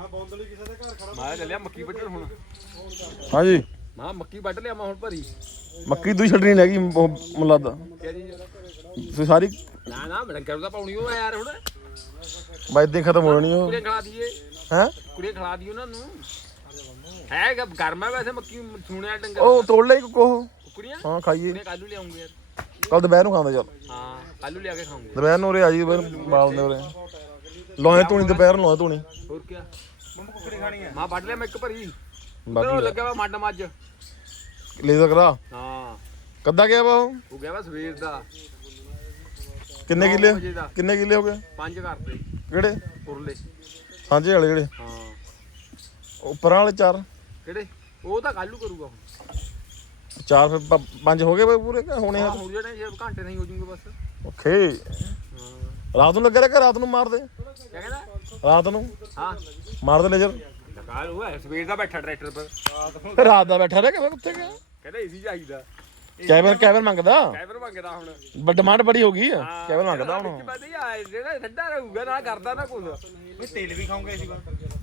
ਮੈਂ ਬੌਂਦਲੀ ਕਿਸੇ ਦੇ ਘਰ ਖੜਾ ਮੈਂ ਚੱਲਿਆ ਮੱਕੀ ਵੱਢਣ ਹੁਣ। ਹਾਂਜੀ। ਮੈਂ ਮੱਕੀ ਵੱਢ ਲਿਆ ਮੈਂ ਹੁਣ ਭਰੀ। ਮੱਕੀ ਦੂਈ ਛੱਡਣੀ ਨਹੀਂ ਹੈਗੀ ਮੁਲਾਦਾ। ਕਿਆ ਜੀ ਤੁਸੀਂ ਸਾਰੀ ਨਾ ਨਾ ਡੰਗਰ ਦਾ ਪਾਉਣੀ ਉਹ ਯਾਰ ਹੁਣ। ਬਾਈਦੇ ਖਤਮ ਹੋ ਜਾਣੀ ਉਹ। ਕੁੜੀਆਂ ਖਿਲਾ ਦਈਏ। ਹੈ? ਕੁੜੀਆਂ ਖਿਲਾ ਦਈਏ ਉਹਨਾਂ ਨੂੰ। ਹੈ ਗ- ਗਰਮ ਹੈ ਵੈਸੇ ਮੱਕੀ ਸੁਣਿਆ ਡੰਗਰ। ਉਹ ਤੋੜ ਲਈ ਕੋਹ। ਕੁੜੀਆਂ? ਹਾਂ ਖਾਈਏ। ਕੁੜੀਆਂ ਕੱਲੂ ਲਿਆਉਂਗੇ ਯਾਰ। ਕੱਲ ਦੁਪਹਿਰ ਨੂੰ ਖਾਂਦਾ ਚੱਲ। ਹਾਂ ਕੱਲੂ ਲਿਆ ਕੇ ਖਾਉਂਗੇ। ਦੁਪਹਿਰ ਨੂੰ ਉਰੇ ਆ ਜੀ ਬਾਲ ਦੇ ਉਰੇ। ਲੋਹੇ ਧੂਣੀ ਦੁਪਹਿਰ ਨੂੰ ਲੋਹੇ ਧੂਣੀ। ਹੋਰ ਕੀ ਮੰਮਾ ਕੁਕੜੀ ਖਾਣੀ ਹੈ ਮੈਂ ਵੱਢ ਲਿਆ ਮੈਂ ਇੱਕ ਭਰੀ ਬਾਕੀ ਉਹ ਲੱਗਿਆ ਵਾ ਮੱਡ ਮੱਝ। ਲੇਜ਼ਰ ਕਰਾ। ਹਾਂ। ਕੱਦਾ ਗਿਆ ਵਾ ਉਹ? ਹੋ ਗਿਆ ਵਾ ਸਵੇਰ ਦਾ। ਕਿੰਨੇ ਕਿੱਲੇ? ਵਜੇ ਦਾ। ਕਿੰਨੇ ਕਿੱਲੇ ਹੋ ਗਏ? ਪੰਜ ਕਰਤੇ ਕਿਹੜੇ? ਉਰਲੇ। ਸਾਂਝੇ ਵਾਲੇ ਜਿਹੜੇ। ਹਾਂ। ਉੱਪਰਾਂ ਵਾਲੇ ਚਾਰ। ਕਿਹੜੇ? ਉਹ ਤਾਂ ਕੱਲੂ ਕਰੂਗਾ ਹੁਣ। ਚਾਰ ਫਿਰ ਪ- ਪੰਜ ਹੋ ਗਏ ਬਈ ਪੂਰੇ ਕਿ ਹੋਣੇ ਆ? ਹਾਂ ਹੁਣ ਜਿਹੜੇ ਜੇ ਘੰਟੇ ਨਹੀਂ ਹੋ ਜੂਗੇ ਬਸ। ਓਕੇ। ਹਾਂ। ਰਾਤ ਨੂੰ ਲੱਗਿਆ ਰਿਹਾ ਰਾਤ ਨੂੰ ਮਾਰ ਦੇ। ਕਿਆ ਕਹਿੰਦਾ? ਰਾਤ ਨੂੰ? ਹਾਂ। ਮਾਰ ਦੇ ਲੇਜ਼ਰ ਲਗਾ ਲੂ ਸਵੇਰ ਦਾ ਬੈਠਾ ਟਰੈਕਟਰ ਪਰ। ਰਾਤ ਦਾ ਬੈਠਾ ਰਿਹਾ ਕਿ ਮੈਂ ਕਿੱਥੇ ਗਿਆ? ਕਹਿੰਦਾ ਏਸੀ ਚਾਹੀਦਾ। ਕੈਬਨ ਕੈਬਨ ਮੰਗਦਾ? ਕੈਬਰ ਮੰਗਦਾ ਹੁਣ। ਡਿਮਾਂਡ ਬੜੀ ਹੋ ਗਈ ਆ। ਕੈਬਨ ਮੰਗਦਾ ਹੁਣ। ਜਿਹੜਾ ਠੰਡਾ ਰਹੂਗਾ ਨਾ ਕਰਦਾ ਨਾ ਕੁਝ ਇਹ ਤੇਲ ਵੀ ਖਾਉਂਗੇ ਇਸ ਵਾਰ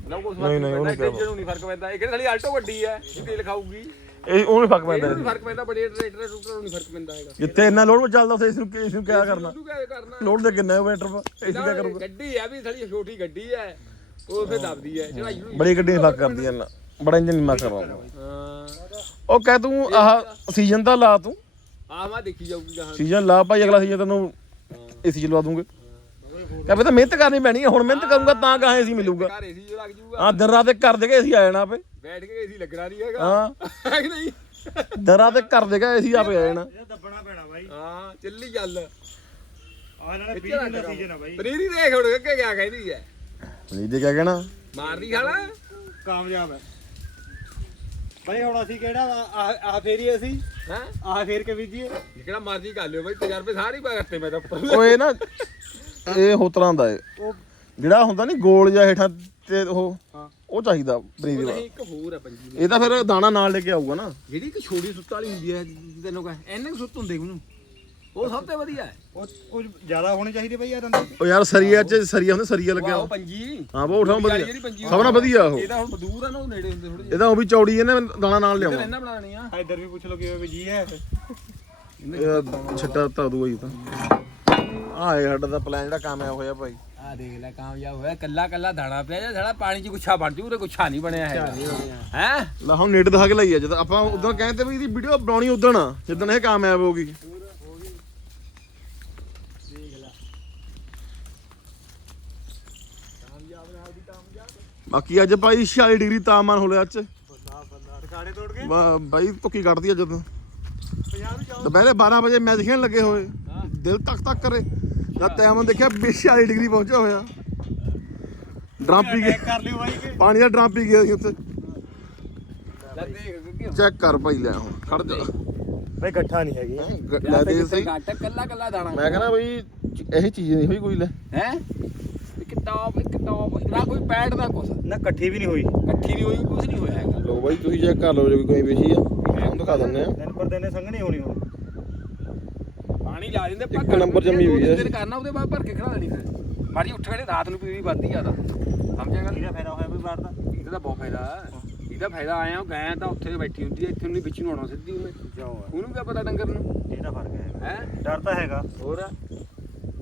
ਨਾ ਕੁਝ ਨਹੀਂ, ਨਹੀਂ, ਉਹਨੂੰ ਨਹੀਂ ਫ਼ਰਕ ਪੈਂਦਾ। ਇਹ ਕਿਹੜੀ ਸਾਲੀ ਆਲਟੋ ਵੱਡੀ ਹੈ ਇਹ ਤੇਲ ਖਾਊਗੀ। ਇਹ ਉਹਨੂੰ ਫੱਕ ਪੈਂਦਾ ਇਹਨੂੰ ਫ਼ਰਕ ਪੈਂਦਾ ਬੜੇ ਟਰੈਕਟਰ ਟਰੂਕਟਰ ਨੂੰ ਨਹੀਂ ਫ਼ਰਕ ਪੈਂਦਾ ਹੈਗਾ। ਜਿੱਥੇ ਇੰਨਾ ਲੋਡ ਚੱਲਦਾ ਉੱਥੇ ਇਸ ਨੂੰ ਇਸ ਨੂੰ ਕਿਆ ਕਰਨਾ? ਤੂੰ ਕਿਆ ਕਰਨਾ? ਲੋਡ ਦੇ ਕਿੰਨੇ ਮੀਟਰ ਇਸ ਕਿਆ ਕਰੂਗਾ? ਗੱਡੀ ਹੈ ਵੀ ਸਾਡੀ ਛੋਟੀ ਗੱਡੀ ਹੈ ਉਹ ਫੇਰ ਦਬਦੀ ਹੈ ਚੜਾਈ ਨੂੰ ਬੜੀ ਗੱਡੀ ਫੱਕ ਕਰਦੀ ਐ ਨਾ ਬੜਾ ਇੰਜਨ ਨਹੀਂ ਮੱਕ ਕਰਦਾ ਹਾਂ। ਉਹ ਕਹਿ ਤੂੰ ਆਹ ਸੀਜ਼ਨ ਤਾਂ ਲਾ ਤੂੰ। ਆ ਮੈਂ ਦੇਖੀ ਜਾਊਗੀ ਜਹਾਂ ਸੀਜ਼ਨ ਲਾ ਭਾਈ ਅਗਲਾ ਸੀਜ਼ਨ ਤੈਨੂੰ ਏਸੀ ਚਲਵਾ ਦੂੰਗੇ। ਕਹਿੰਦੇ ਤਾਂ ਮਿਹਨਤ ਕਰਨੀ ਪੈਣੀ ਹੈ ਹੁਣ ਮਿਹਨਤ ਕਰੂੰਗਾ ਤਾਂ ਕਹਾਂ ਏਸੀ ਮਿਲੂਗਾ। ਹਾਂ ਦਿਨ ਰਾਤ ਇੱਕ ਕਰ ਦੇਗਾ ਏਸੀ ਆ ਜਾਣਾ ਆਪੇ। ਬੈਠ ਕੇ ਏਸੀ ਲੱਗਣਾ ਨਹੀਂ ਹੈਗਾ। ਹਾਂ। ਹੈ ਕਿ ਨਹੀਂ? ਦਿਨ ਰਾਤ ਇੱਕ ਕਰ ਦੇਗਾ ਏਸੀ ਆਪੇ ਆ ਜਾਣਾ। ਇਹ ਦੱਬਣਾ ਪੈਣਾ ਬਾਈ। ਹਾਂ ਚੱਲੀ ਚੱਲ ਆਹ ਨਾਲੇ 20 ਦਿਨ ਦਾ ਸੀਜ਼ਨ ਆ ਬਾਈ। ਪਨੀਰੀ ਦੇਖ ਹੁਣ ਅੱਗੇ ਕਿਆ ਕਹਿੰਦੀ ਹੈ। ਨਹੀਂ ਦੇ ਕਿਆ ਕਹਿਣਾ? ਮਾਰਦੀ ਖਾਣਾ? ਕਾਮਯਾਬ ਹੈ। ਬਾਈ ਹੁਣ ਅਸੀਂ ਕਿਹੜਾ ਆਹ ਆਹ ਫੇਰੀ ਅਸੀਂ? ਹੈ? ਆਹ ਫੇਰ ਕੇ ਬੀਜੀਏ? ਜਿਹੜਾ ਮਰਜ਼ੀ ਕਰ ਲਿਓ ਬਾਈ ਤਜਰਬੇ ਸਾਰੇ ਪਾ ਕਰਤੇ ਮੈਂ ਤਾਂ ਉੱਪਰ। ਓਏ ਨਾ ਇਹ ਹੋ ਤਰ੍ਹਾਂ ਦਾ ਏ ਉਹ ਜਿਹੜਾ ਹੁੰਦਾ ਨਹੀਂ ਗੋਲ ਜਿਹਾ ਹੇਠਾਂ ਤੇ ਉਹ ਹਾਂ। ਉਹ ਚਾਹੀਦਾ ਪਨੀਰੀ ਵਾਲਾ। ਨਹੀਂ ਇੱਕ ਹੋਰ ਹੈ ਪੰਜੀ ਇਹ ਤਾਂ ਫਿਰ ਦਾਣਾ ਨਾਲ ਲੈ ਕੇ ਆਊਗਾ ਨਾ। ਜਿਹੜੀ ਇੱਕ ਛੋਟੀ ਸੁੱਤ ਵਾਲੀ ਹੁੰਦੀ ਹੈ ਤੈਨੂੰ ਕਹੇ ਇੰਨੇ ਕੁ ਸੁੱਤ ਹੁੰਦੇ ਉਹਨੂੰ। ਉਹ ਸਭ ਤੋਂ ਵਧੀਆ ਹੈ। ਉਹ ਕੁਝ ਜ਼ਿਆਦਾ ਹੋਣੇ ਚਾਹੀਦੇ ਬਾਈ ਯਾਰ ਅੰਦਰ ਉਹ ਯਾਰ ਸਰੀਆ ਚ ਸਰੀਆ ਹੁੰਦਾ ਸਰੀਆ ਲੱਗਿਆ ਉਹ ਹੋਇਆ। ਪੰਜੀ। ਹਾਂ ਉਹ ਉਠਾਉ ਜਿਹੜੀ ਵਧੀਆ। ਪੰਜੀ ਸਭ ਨਾਲ ਵਧੀਆ ਉਹ। ਇਹਦਾ ਹੁਣ ਦੂਰ ਆ ਨਾ ਉਹ ਨੇੜੇ ਹੁੰਦੇ ਥੋੜੇ ਜਿਹੇ ਇਹਦਾ ਉਹ ਵੀ ਚੌੜੀ ਇਹਨੇ ਦਾਣਾ ਨਾਲ ਲਿਆਉਣਾ हाँ, ਇਹਨਾਂ ਬਣਾਣੀ ਆ। ਇੱਧਰ ਵੀ ਪੁੱਛ ਲਓ ਕਿਵੇਂ ਬੀਜੀ ਹੈ। ਇਹ ਛੱਟਾ ਤਾਂ ਦੂਆ ਹੀ ਤਾਂ। ਹੈ ਸਾਡਾ ਤਾਂ ਪਲਾਨ ਜਿਹੜਾ ਕਾਮਯਾਬ ਹੋਇਆ ਭਾਈ। ਆ ਦੇਖ ਲੈ ਕਾਮਯਾਬ ਹੋਇਆ। ਕੱਲਾ ਕੱਲਾ ਦਾਣਾ ਪਿਆ ਜਾਂ ਸਾਡਾ ਪਾਣੀ 'ਚ ਗੁੱਛਾ ਬਣ ਜੂ ਉਰੇ ਗੁੱਛਾ ਨਹੀਂ ਬਣਿਆ ਹੈਗਾ। ਹੈ? ਲੈ ਹੁਣ ਨੇੜੇ ਦਿਖਾ ਕੇ ਲਈ ਆ ਜਦੋਂ ਆਪਾਂ ਉਦੋਂ ਕਹਿੰਦੇ ਵੀ ਇਹਦੀ ਵੀਡੀਓ ਬਣਾਉਣੀ ਉਦੋਂ ਆ ਜਿੱਦਣ ਇਹ ਕਾਮਯਾਬ ਹੋਗੀ ਬਾਕੀ ਅੱਜ ਭਾਈ 46 ਡਿਗਰੀ ਤਾਪਮਾਨ ਹੋ ਲਿਆ ਅੱਜ। ਬੰਦਾ ਬੰਦਾ ਟਿਕਾੜੇ ਤੋੜ ਕੇ ਬਾ- ਬਾਈ ਧੁੱਕੀ ਕੱਢਦੀ ਅੱਜ ਤਾਂ 50 ਨੂੰ ਜਾਓ ਦੁਪਹਿਰੇ 12 ਵਜੇ ਮੈਚ ਖੇਡਣ ਲੱਗੇ ਹੋਏ। ਦਿਲ ਤੱਕ ਤੱਕ ਕਰੇ। ਜਦ ਟਾਈਮ ਦੇਖਿਆ 46 ਡਿਗਰੀ ਪਹੁੰਚਿਆ ਹੋਇਆ। ਡਰਮ ਪੀ ਕੇ। ਚੈੱਕ ਕਰ ਲਿਓ ਬਾਈ ਕਿ। ਪਾਣੀ ਦਾ ਡਰਮ ਪੀ ਗਿਆ ਸੀ ਉੱਥੇ। ਚੈੱਕ ਕਰ ਭਾਈ ਲੈ ਹੁਣ ਖੜ ਜਾ। ਬਾਈ ਗੱਠਾ ਨਹੀਂ ਹੈਗੀ ਲੈ ਦੇ ਸਹੀ। ਘੱਟ ਕੱਲਾ ਕੱਲਾ ਦਾਣਾ। ਮੈਂ ਕਹਿੰਦਾ ਬਈ ਇਹੀ ਚੀਜ਼ ਨਹੀਂ ਹੋਈ ਕੋਈ ਲੈ। ਹੈ? ਇੱਕ ਟੌਪ ਇੱਕ ਟੌਪ ਨਾ ਕੋਈ ਪੈਡ ਦਾ ਕੁਛ। ਨਾ ਇਕੱਠੀ ਵੀ ਨਹੀਂ ਹੋਈ। ਇਕੱਠੀ ਨਹੀਂ ਹੋਈ ਕੁਛ ਨਹੀਂ ਹੋਇਆ ਹੈਗਾ। ਲੋ ਬਾਈ ਤੁਸੀਂ ਚੈੱਕ ਕਰ ਲਓ ਜੇ ਕੋਈ ਪੇਸ਼ੀ ਆ। ਤੁਹਾਨੂੰ ਦਿਖਾ ਦਿੰਦੇ ਆ। ਦਿਨ ਪਰ ਦਿਨ ਸੰਘਣੀ ਹੋਣੀ ਹੁਣ। ਪਾਣੀ ਲਾ ਦਿੰਦੇ ਇੱਕ ਨੰਬਰ ਜੰਮੀ ਹੋਈ ਹੈ। ਦਿਨ ਕਰਨਾ ਉਹਦੇ ਬਾਅਦ ਭਰ ਕੇ ਖੜਾ ਦੇਣੀ ਫਿਰ। ਮਾੜੀ ਉੱਠ ਖੜੇ ਰਾਤ ਨੂੰ ਪੀਵੀ ਵੱਧਦੀ ਜ਼ਿਆਦਾ। ਸਮਝਿਆ ਗੱਲ? ਇਹਦਾ ਫਾਇਦਾ ਹੋਇਆ ਵੀ ਬਾਹਰ ਦਾ ਇਹਦਾ ਤਾਂ ਬਹੁਤ ਫਾਇਦਾ। ਹੈ। ਇਹਦਾ ਫਾਇਦਾ ਆਇਆ ਉਹ ਗਾਂ ਤਾਂ ਉੱਥੇ ਬੈਠੀ ਹੁੰਦੀ ਹੈ ਇੱਥੇ ਨੂੰ ਵਿੱਚ ਨੂੰ ਆਉਣਾ ਸਿੱਧੀ ਉਹਨੇ। ਜਾਓ ਉਹਨੂੰ ਕੀ ਪਤਾ ਡੰਗਰ ਨੂੰ। ਇਹਦਾ ਫ਼ਰਕ ਹੈ। ਹੈ? ਡਰ ਤਾਂ ਹੈਗਾ। ਹੋਰ?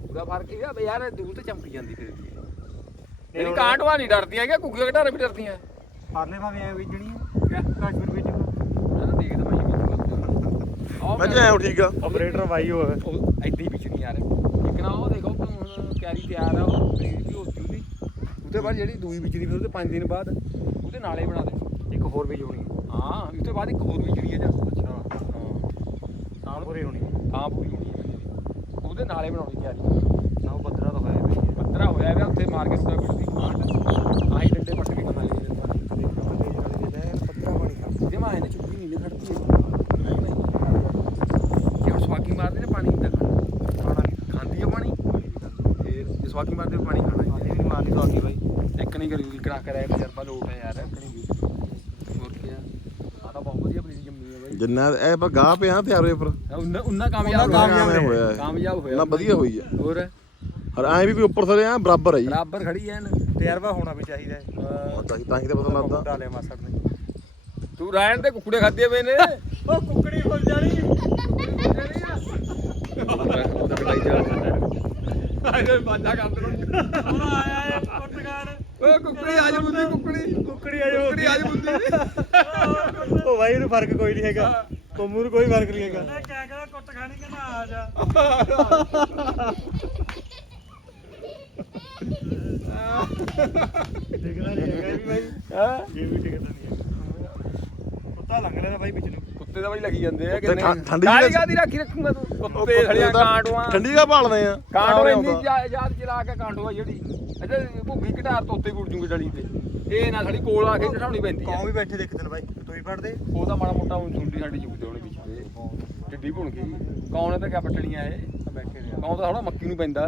ਉਹਦਾ ਫ਼ਰਕ ਇਹ ਆ ਵੀ ਯਾਰ ਦੂਰ ਤੇ ਚਮਕੀ ਜਾਂਦੀ ਫਿਰ ਇਹ ਹੁਣ- ਕਾਂਟਵਾ ਨਹੀਂ ਡਰਦੀਆਂ ਹੈਗੀਆਂ ਕੁੱਕੀਆਂ ਘਟਾਰੇ ਵੀ ਡਰਦੀਆਂ। ਪਰਲੇ ਭਾਵੇਂ ਐ ਬੀਜਣੀ ਹੈ ਕਿਆ? ਕਾਸ਼ਮੀਰ ਬੀਜੂਗਾ। ਮੈਂ ਤਾਂ ਦੇਖਦਾ ਮੈਂ ਵੀ ਮੈਂ ਕਿਹਾ ਐਂ ਠੀਕ ਆ। ਆਪਰੇਟਰ ਵਾਈ ਹੋਵੇ ਉਹ ਐਦਾਂ ਹੀ ਪਿਛਣੀ ਯਾਰ ਇੱਕ ਨਾ ਉਹ ਦੇਖੋ ਹੁਣ ਕਿਆਰੀ ਤਿਆਰ ਆ ਉਹ ਬਰੀਕ ਵੀ ਹੋ ਜੂਗੀ। ਉਹਦੇ ਬਾਅਦ ਜਿਹੜੀ ਦੂਈ ਵਿਚਰੀ ਫਿਰ ਉਹਦੇ 5 ਦਿਨ ਬਾਅਦ। ਉਹਦੇ ਨਾਲੇ ਬਣਾ ਦੇ। ਇੱਕ ਹੋਰ ਬੀਜ ਹੋਣੀ ਹਾਂ। ਉਸ ਤੋਂ ਬਾਅਦ ਇੱਕ ਹੋਰ ਵਿਚਰੀ ਹੈ ਜਾਂ ਅੱਛਾ। ਹਾਂ। ਪੂਰੀ ਹੋਣੀ ਤਾਂ ਪੂਰੀ ਹੋਣੀ ਹੈ। ਉਹਦੇ ਨਾਲੇ ਬਣਾਉਣੀ ਤਿਆਰੀ। ਨਾ ਉਹ ਪੱਧਰਾ ਤਾਂ ਹੋਇਆ ਵੀ ਪੱਤਰਾ ਹੋਇਆ ਵੇ ਉੱਥੇ ਮਾਰ ਕੇ ਸੁਦਾ ਪਿੱਟਦੀ ਆਂਟ ਆਹੀ ਡੰਡੇ ਪੱਟ ਕੇ ਕਮਾ ਲਈ ਪੱਧਰਾ ਬਣੀ। ਖਾ ਜੇ ਮਾਂ ਨੇ ਚੁੱਕੀ ਨਹੀਂ ਖੜਦੀ ਹੈ ਜੇ ਹੁਣ ਸਵਾਗੀ ਮਾਰਦੇ ਨੇ ਪਾਣੀ ਹੁੰਦਾ ਖਾਣਾ ਖਾਂਦੀ ਹੈ ਪਾਣੀ ਜੇ ਸਵਾਗੀ ਮਾਰਦੇ ਪਾਣੀ ਖਾਣਾ ਹੈ। ਵੀ ਨਹੀਂ ਮਾਰਨੀ ਸਵਾਗੀ ਬਾਈ। ਇੱਕ ਨਹੀਂ ਕਰੀ ਕੜਾ ਕਰਿਆ ਤਜਰਬਾ ਲੋਟ ਹੈ ਯਾਰ ਇੱਕ ਨਹੀਂ ਹੋਰ ਕੀ ਆ? ਆ ਤਾਂ ਬਹੁਤ ਵਧੀਆ ਪਨੀਰੀ ਜੰਮੀ ਹੈ ਬਾਈ। ਜਿੰਨਾ ਇਹ ਪਰ ਗਾਹ ਪਿਆ ਤਿਆਰ ਹੋਏ ਪਰ ਉਹਨਾਂ ਉਹਨਾਂ ਕਾਮਯਾਬ ਕਾਮਯਾਬ ਹੋਇਆ ਹੈ। ਕਾਮਯਾਬ ਹੋਇਆ। ਨਾ ਵਧੀਆ ਹੋਈ ਆ। ਹੋਰ? ਹਰ ਐਂ ਵੀ ਵੀ ਉੱਪਰ ਥਲੇ ਆ ਬਰਾਬਰ ਹੈ ਜੀ। ਬਰਾਬਰ ਖੜੀ ਐ ਨਾ ਤਜਰਬਾ ਹੋਣਾ ਵੀ ਚਾਹੀਦਾ ਹੈ। ਉਹ ਤਾਂ ਤਾਂ ਹੀ ਤਾਂ ਪਤਾ ਲੱਗਦਾ। ਡਾਲੇ ਮਾਸੜ ਨੇ। ਤੂੰ ਰਹਿਣ ਤੇ ਕੁੱਕੜੇ ਖਾਦੇ ਪਏ ਨੇ ਉਹ ਕੁੱਕੜੀ ਫੁੱਲ ਜਾਣੀ। ਉਹ ਤਾਂ ਕਟਾਈ ਜਾ। ਆਏ ਬਾਜਾ ਕਰਦੇ ਹੁਣ ਆਇਆ ਹੈ ਪੁਰਤਗਾਲ ਓਏ ਕੁੱਕੜੀ ਆ ਜਾ ਬੁੱਧੀ ਕੁੱਕੜੀ। ਕੁੱਕੜੀ ਆ ਜਾਓ ਕੁੱਕੜੀ ਆ ਜਾ ਬੁੱਧੀ ਉਹ ਭਾਈ ਇਹਨੂੰ ਫ਼ਰਕ ਕੋਈ ਨਹੀਂ ਹੈਗਾ। ਪੰਮੂ ਨੂੰ ਕੋਈ ਫ਼ਰਕ ਨਹੀਂ ਹੈਗਾ। ਇਹ ਕਿਆ ਕਹਿੰਦਾ ਕੁੱਟ ਖਾਣੀ ਕਹਿੰਦਾ ਆ ਜਾ। ਟਿਕਦਾ ਨਹੀਂ ਹੈਗਾ ਇਹ ਵੀ ਭਾਈ ਹਾਂ? ਇਹ ਵੀ ਟਿਕਦਾ ਨਹੀਂ ਹੈਗਾ। ਕੁੱਤਾ ਲੰਘ ਲੈਣਾ ਭਾਈ ਵਿੱਚ ਨੂੰ। ਕੁੱਤੇ ਤਾਂ ਬਾਈ ਲੱਗੀ ਜਾਂਦੇ ਆ ਤੇ ਠੰ- ਠੰਡੀ ਕਾਲੀ ਕਾਦੀ ਰੱਖੀ ਰੱਖੂਗਾ ਤੂੰ? ਕੁੱਤੇ ਥੜੀਆਂ ਕਾਂਟੂਆਂ ਠੰਡੀ ਕਾ ਭਾਲਦੇ ਆ। ਕਾਂਟੋ ਇੰਨੀ ਯਾ- ਯਾਦ ਚਲਾ ਕੇ ਕਾਂਟੋ ਆ ਜਿਹੜੀ। ਅੱਛਾ ਭੁੱਗੀ ਘਟਾਰ ਤੋਂ ਉੱਤੇ ਗੁੜ ਜੂਗੀ ਡਲੀ ਤੇ। ਇਹ ਨਾ ਸਾਡੀ ਕੋਲ ਆ ਕੇ ਚੜਾਉਣੀ ਪੈਂਦੀ ਆ। ਕੌਂ ਵੀ ਬੈਠੇ ਦੇਖਦੇ ਨੇ ਭਾਈ ਤੂੰ ਹੀ ਪੜਦੇ ਉਹ ਤਾਂ ਮਾੜਾ ਮੋਟਾ ਹੁਣ ਸੁੰਡੀ ਸਾਡੀ ਚੁਗਦੇ ਉਹਨੇ ਪਿੱਛੇ। ਟਿੱਡੀ ਭੁਣ ਗਈ। ਕੌਣ ਨੇ ਤਾਂ ਕਿਆ ਪੱਟਣੀਆਂ ਇਹ? ਬੈਠੇ ਕੌਣ ਤਾਂ ਥੋੜਾ ਮੱਕੀ ਨੂੰ ਪੈਂਦਾ।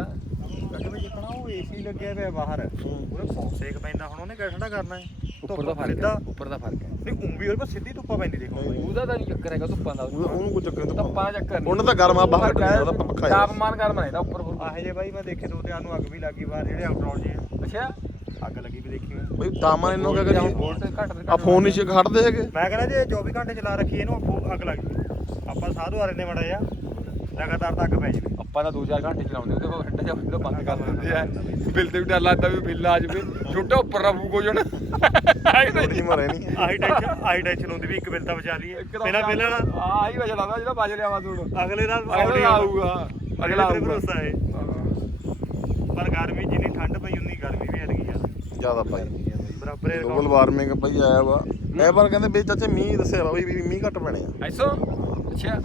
ਕਿਉਂਕਿ ਵੀ ਜਿੱਕਣਾ ਉਹ ਏਸੀ ਲੱਗਿਆ ਪਿਆ ਬਾਹਰ। ਉਹਨੇ ਬਹੁਤ ਸੇਕ ਪੈਂਦਾ ਹੁਣ ਉਹਨੇ ਕਿਹੜਾ ਠੰਡਾ ਕਰਨਾ ਹੈ? ਉੱਪਰ ਦਾ ਫ਼ਰਕ ਸਿੱਧਾ। ਹੈ ਉੱਪਰ ਦਾ ਫ਼ਰਕ ਹੈ। ਨਹੀਂ ਉਂ ਵੀ ਉਹਦੇ ਪਰ ਸਿੱਧੀ ਧੁੱਪਾ ਪੈਂਦੀ ਦੇਖੋ। ਉਹਦਾ ਤਾਂ ਨਹੀਂ ਚੱਕਰ ਹੈਗਾ ਧੁੱਪਾਂ ਦਾ। ਉਹਨੂੰ ਉਹਨੂੰ ਕੋਈ ਚੱਕਰ ਨਹੀਂ ਧੁੱਪਾਂ ਦਾ। ਚੱਕਰ ਨਹੀਂ। ਉਹਨੇ ਤਾਂ ਗਰਮਾ ਬਾਹਰ ਕੱਢਿਆ ਉਹਦਾ ਪੱਖਾ ਹੈ ਤਾਪਮਾਨ ਗਰਮ ਹੈ ਇਹਦਾ ਉੱਪਰ ਆਹੇ ਜੇ ਬਾਈ ਮੈਂ ਦੇਖੇ ਦੋ ਤੇ ਨੂੰ ਅੱਗ ਵੀ ਲੱਗੀ ਬਾਹਰ ਜਿਹੜੇ ਆਊਟਡੋਰ ਜੇ ਆ। ਅੱਛਾ। ਅੱਗ ਲੱਗੀ ਵੀ ਦੇਖੀ ਮੈਂ। ਬਈ ਤਾਮਾ ਇਹਨੂੰ ਕਿਆ ਕਰੀਏ? ਵੋਲਟ ਘੱਟ ਤੇ ਆ ਫੋਨ ਨਹੀਂ ਖੜਦੇ ਹੈਗੇ। ਮੈਂ ਕਹਿੰਦਾ ਜੇ 24 ਘੰਟੇ ਚਲਾ ਰੱਖੀ ਇਹਨੂੰ ਅੱਗੋਂ ਲੱਗ ਗਈ ਆਪਾਂ ਸਾਧੂ ਆ ਰਹੇ ਨੇ ਮੜਾ ਜਾ ਲਗਾਤਾਰ ਤਾਂ ਅੱਗ ਪੈ ਜਵੇ। ਆਪਾਂ ਤਾਂ 2-4 ਘੰਟੇ ਚਲਾਉਂਦੇ ਉਹਦੇ ਬਾਅਦ ਠੰਡਾ ਜਿਹਾ ਬੰਦ ਕਰ ਦਿੰਦੇ ਆ। ਬਿੱਲ ਤੇ ਵੀ ਡਰ ਲੱਗਦਾ ਵੀ ਬਿੱਲ ਆ ਜਾਵੇ। ਛੋਟਾ ਉੱਪਰ ਨਾ ਫੂਕ ਜਾਣਾ। ਥੋੜੀ ਮਰੇ ਨਹੀਂ। ਆਹੀ ਟੈਨਸ਼ਨ ਆਹੀ ਟੈਨਸ਼ਨ ਹੁੰਦੀ ਵੀ ਇੱਕ ਬਿੱਲ ਤਾਂ ਬਚਾ ਲਈਏ। ਪਹਿਲਾਂ ਪਹਿਲਾਂ ਆਹੀ ਵਜਾ ਲਾਉਂਦਾ ਜਿਹੜਾ ਬਜ ਲਿਆ ਵਾ ਤੂੰ। ਅਗਲੇ ਨਾਲ ਅਗਲਾ ਆਊਗਾ। ਅਗਲਾ ਤੇ ਆਊਗਾ ਭਰੋਸਾ ਹੈ। ਪਰ ਗਰਮੀ ਜਿੰਨੀ ਠੰਡ ਪਈ ਉਨੀ ਗਰਮੀ ਵੀ ਅੜਗੀ ਆ। ਜ਼ਿਆਦਾ ਭਾਈ ਬਰਾਬਰ ਇਹ ਗਲੋਬਲ ਵਾਰਮਿੰਗ ਭਾਈ ਆਇਆ ਵਾ। ਇਹ ਵਾਰ ਕਹਿੰਦੇ ਵੀ ਚਾਚੇ ਮੀਂਹ ਦੱਸਿਆ ਵਾ ਵੀ ਮੀਂਹ ਘੱਟ ਪੈਣੇ ਆ। ਐਸੋ? ਅੱਛਾ।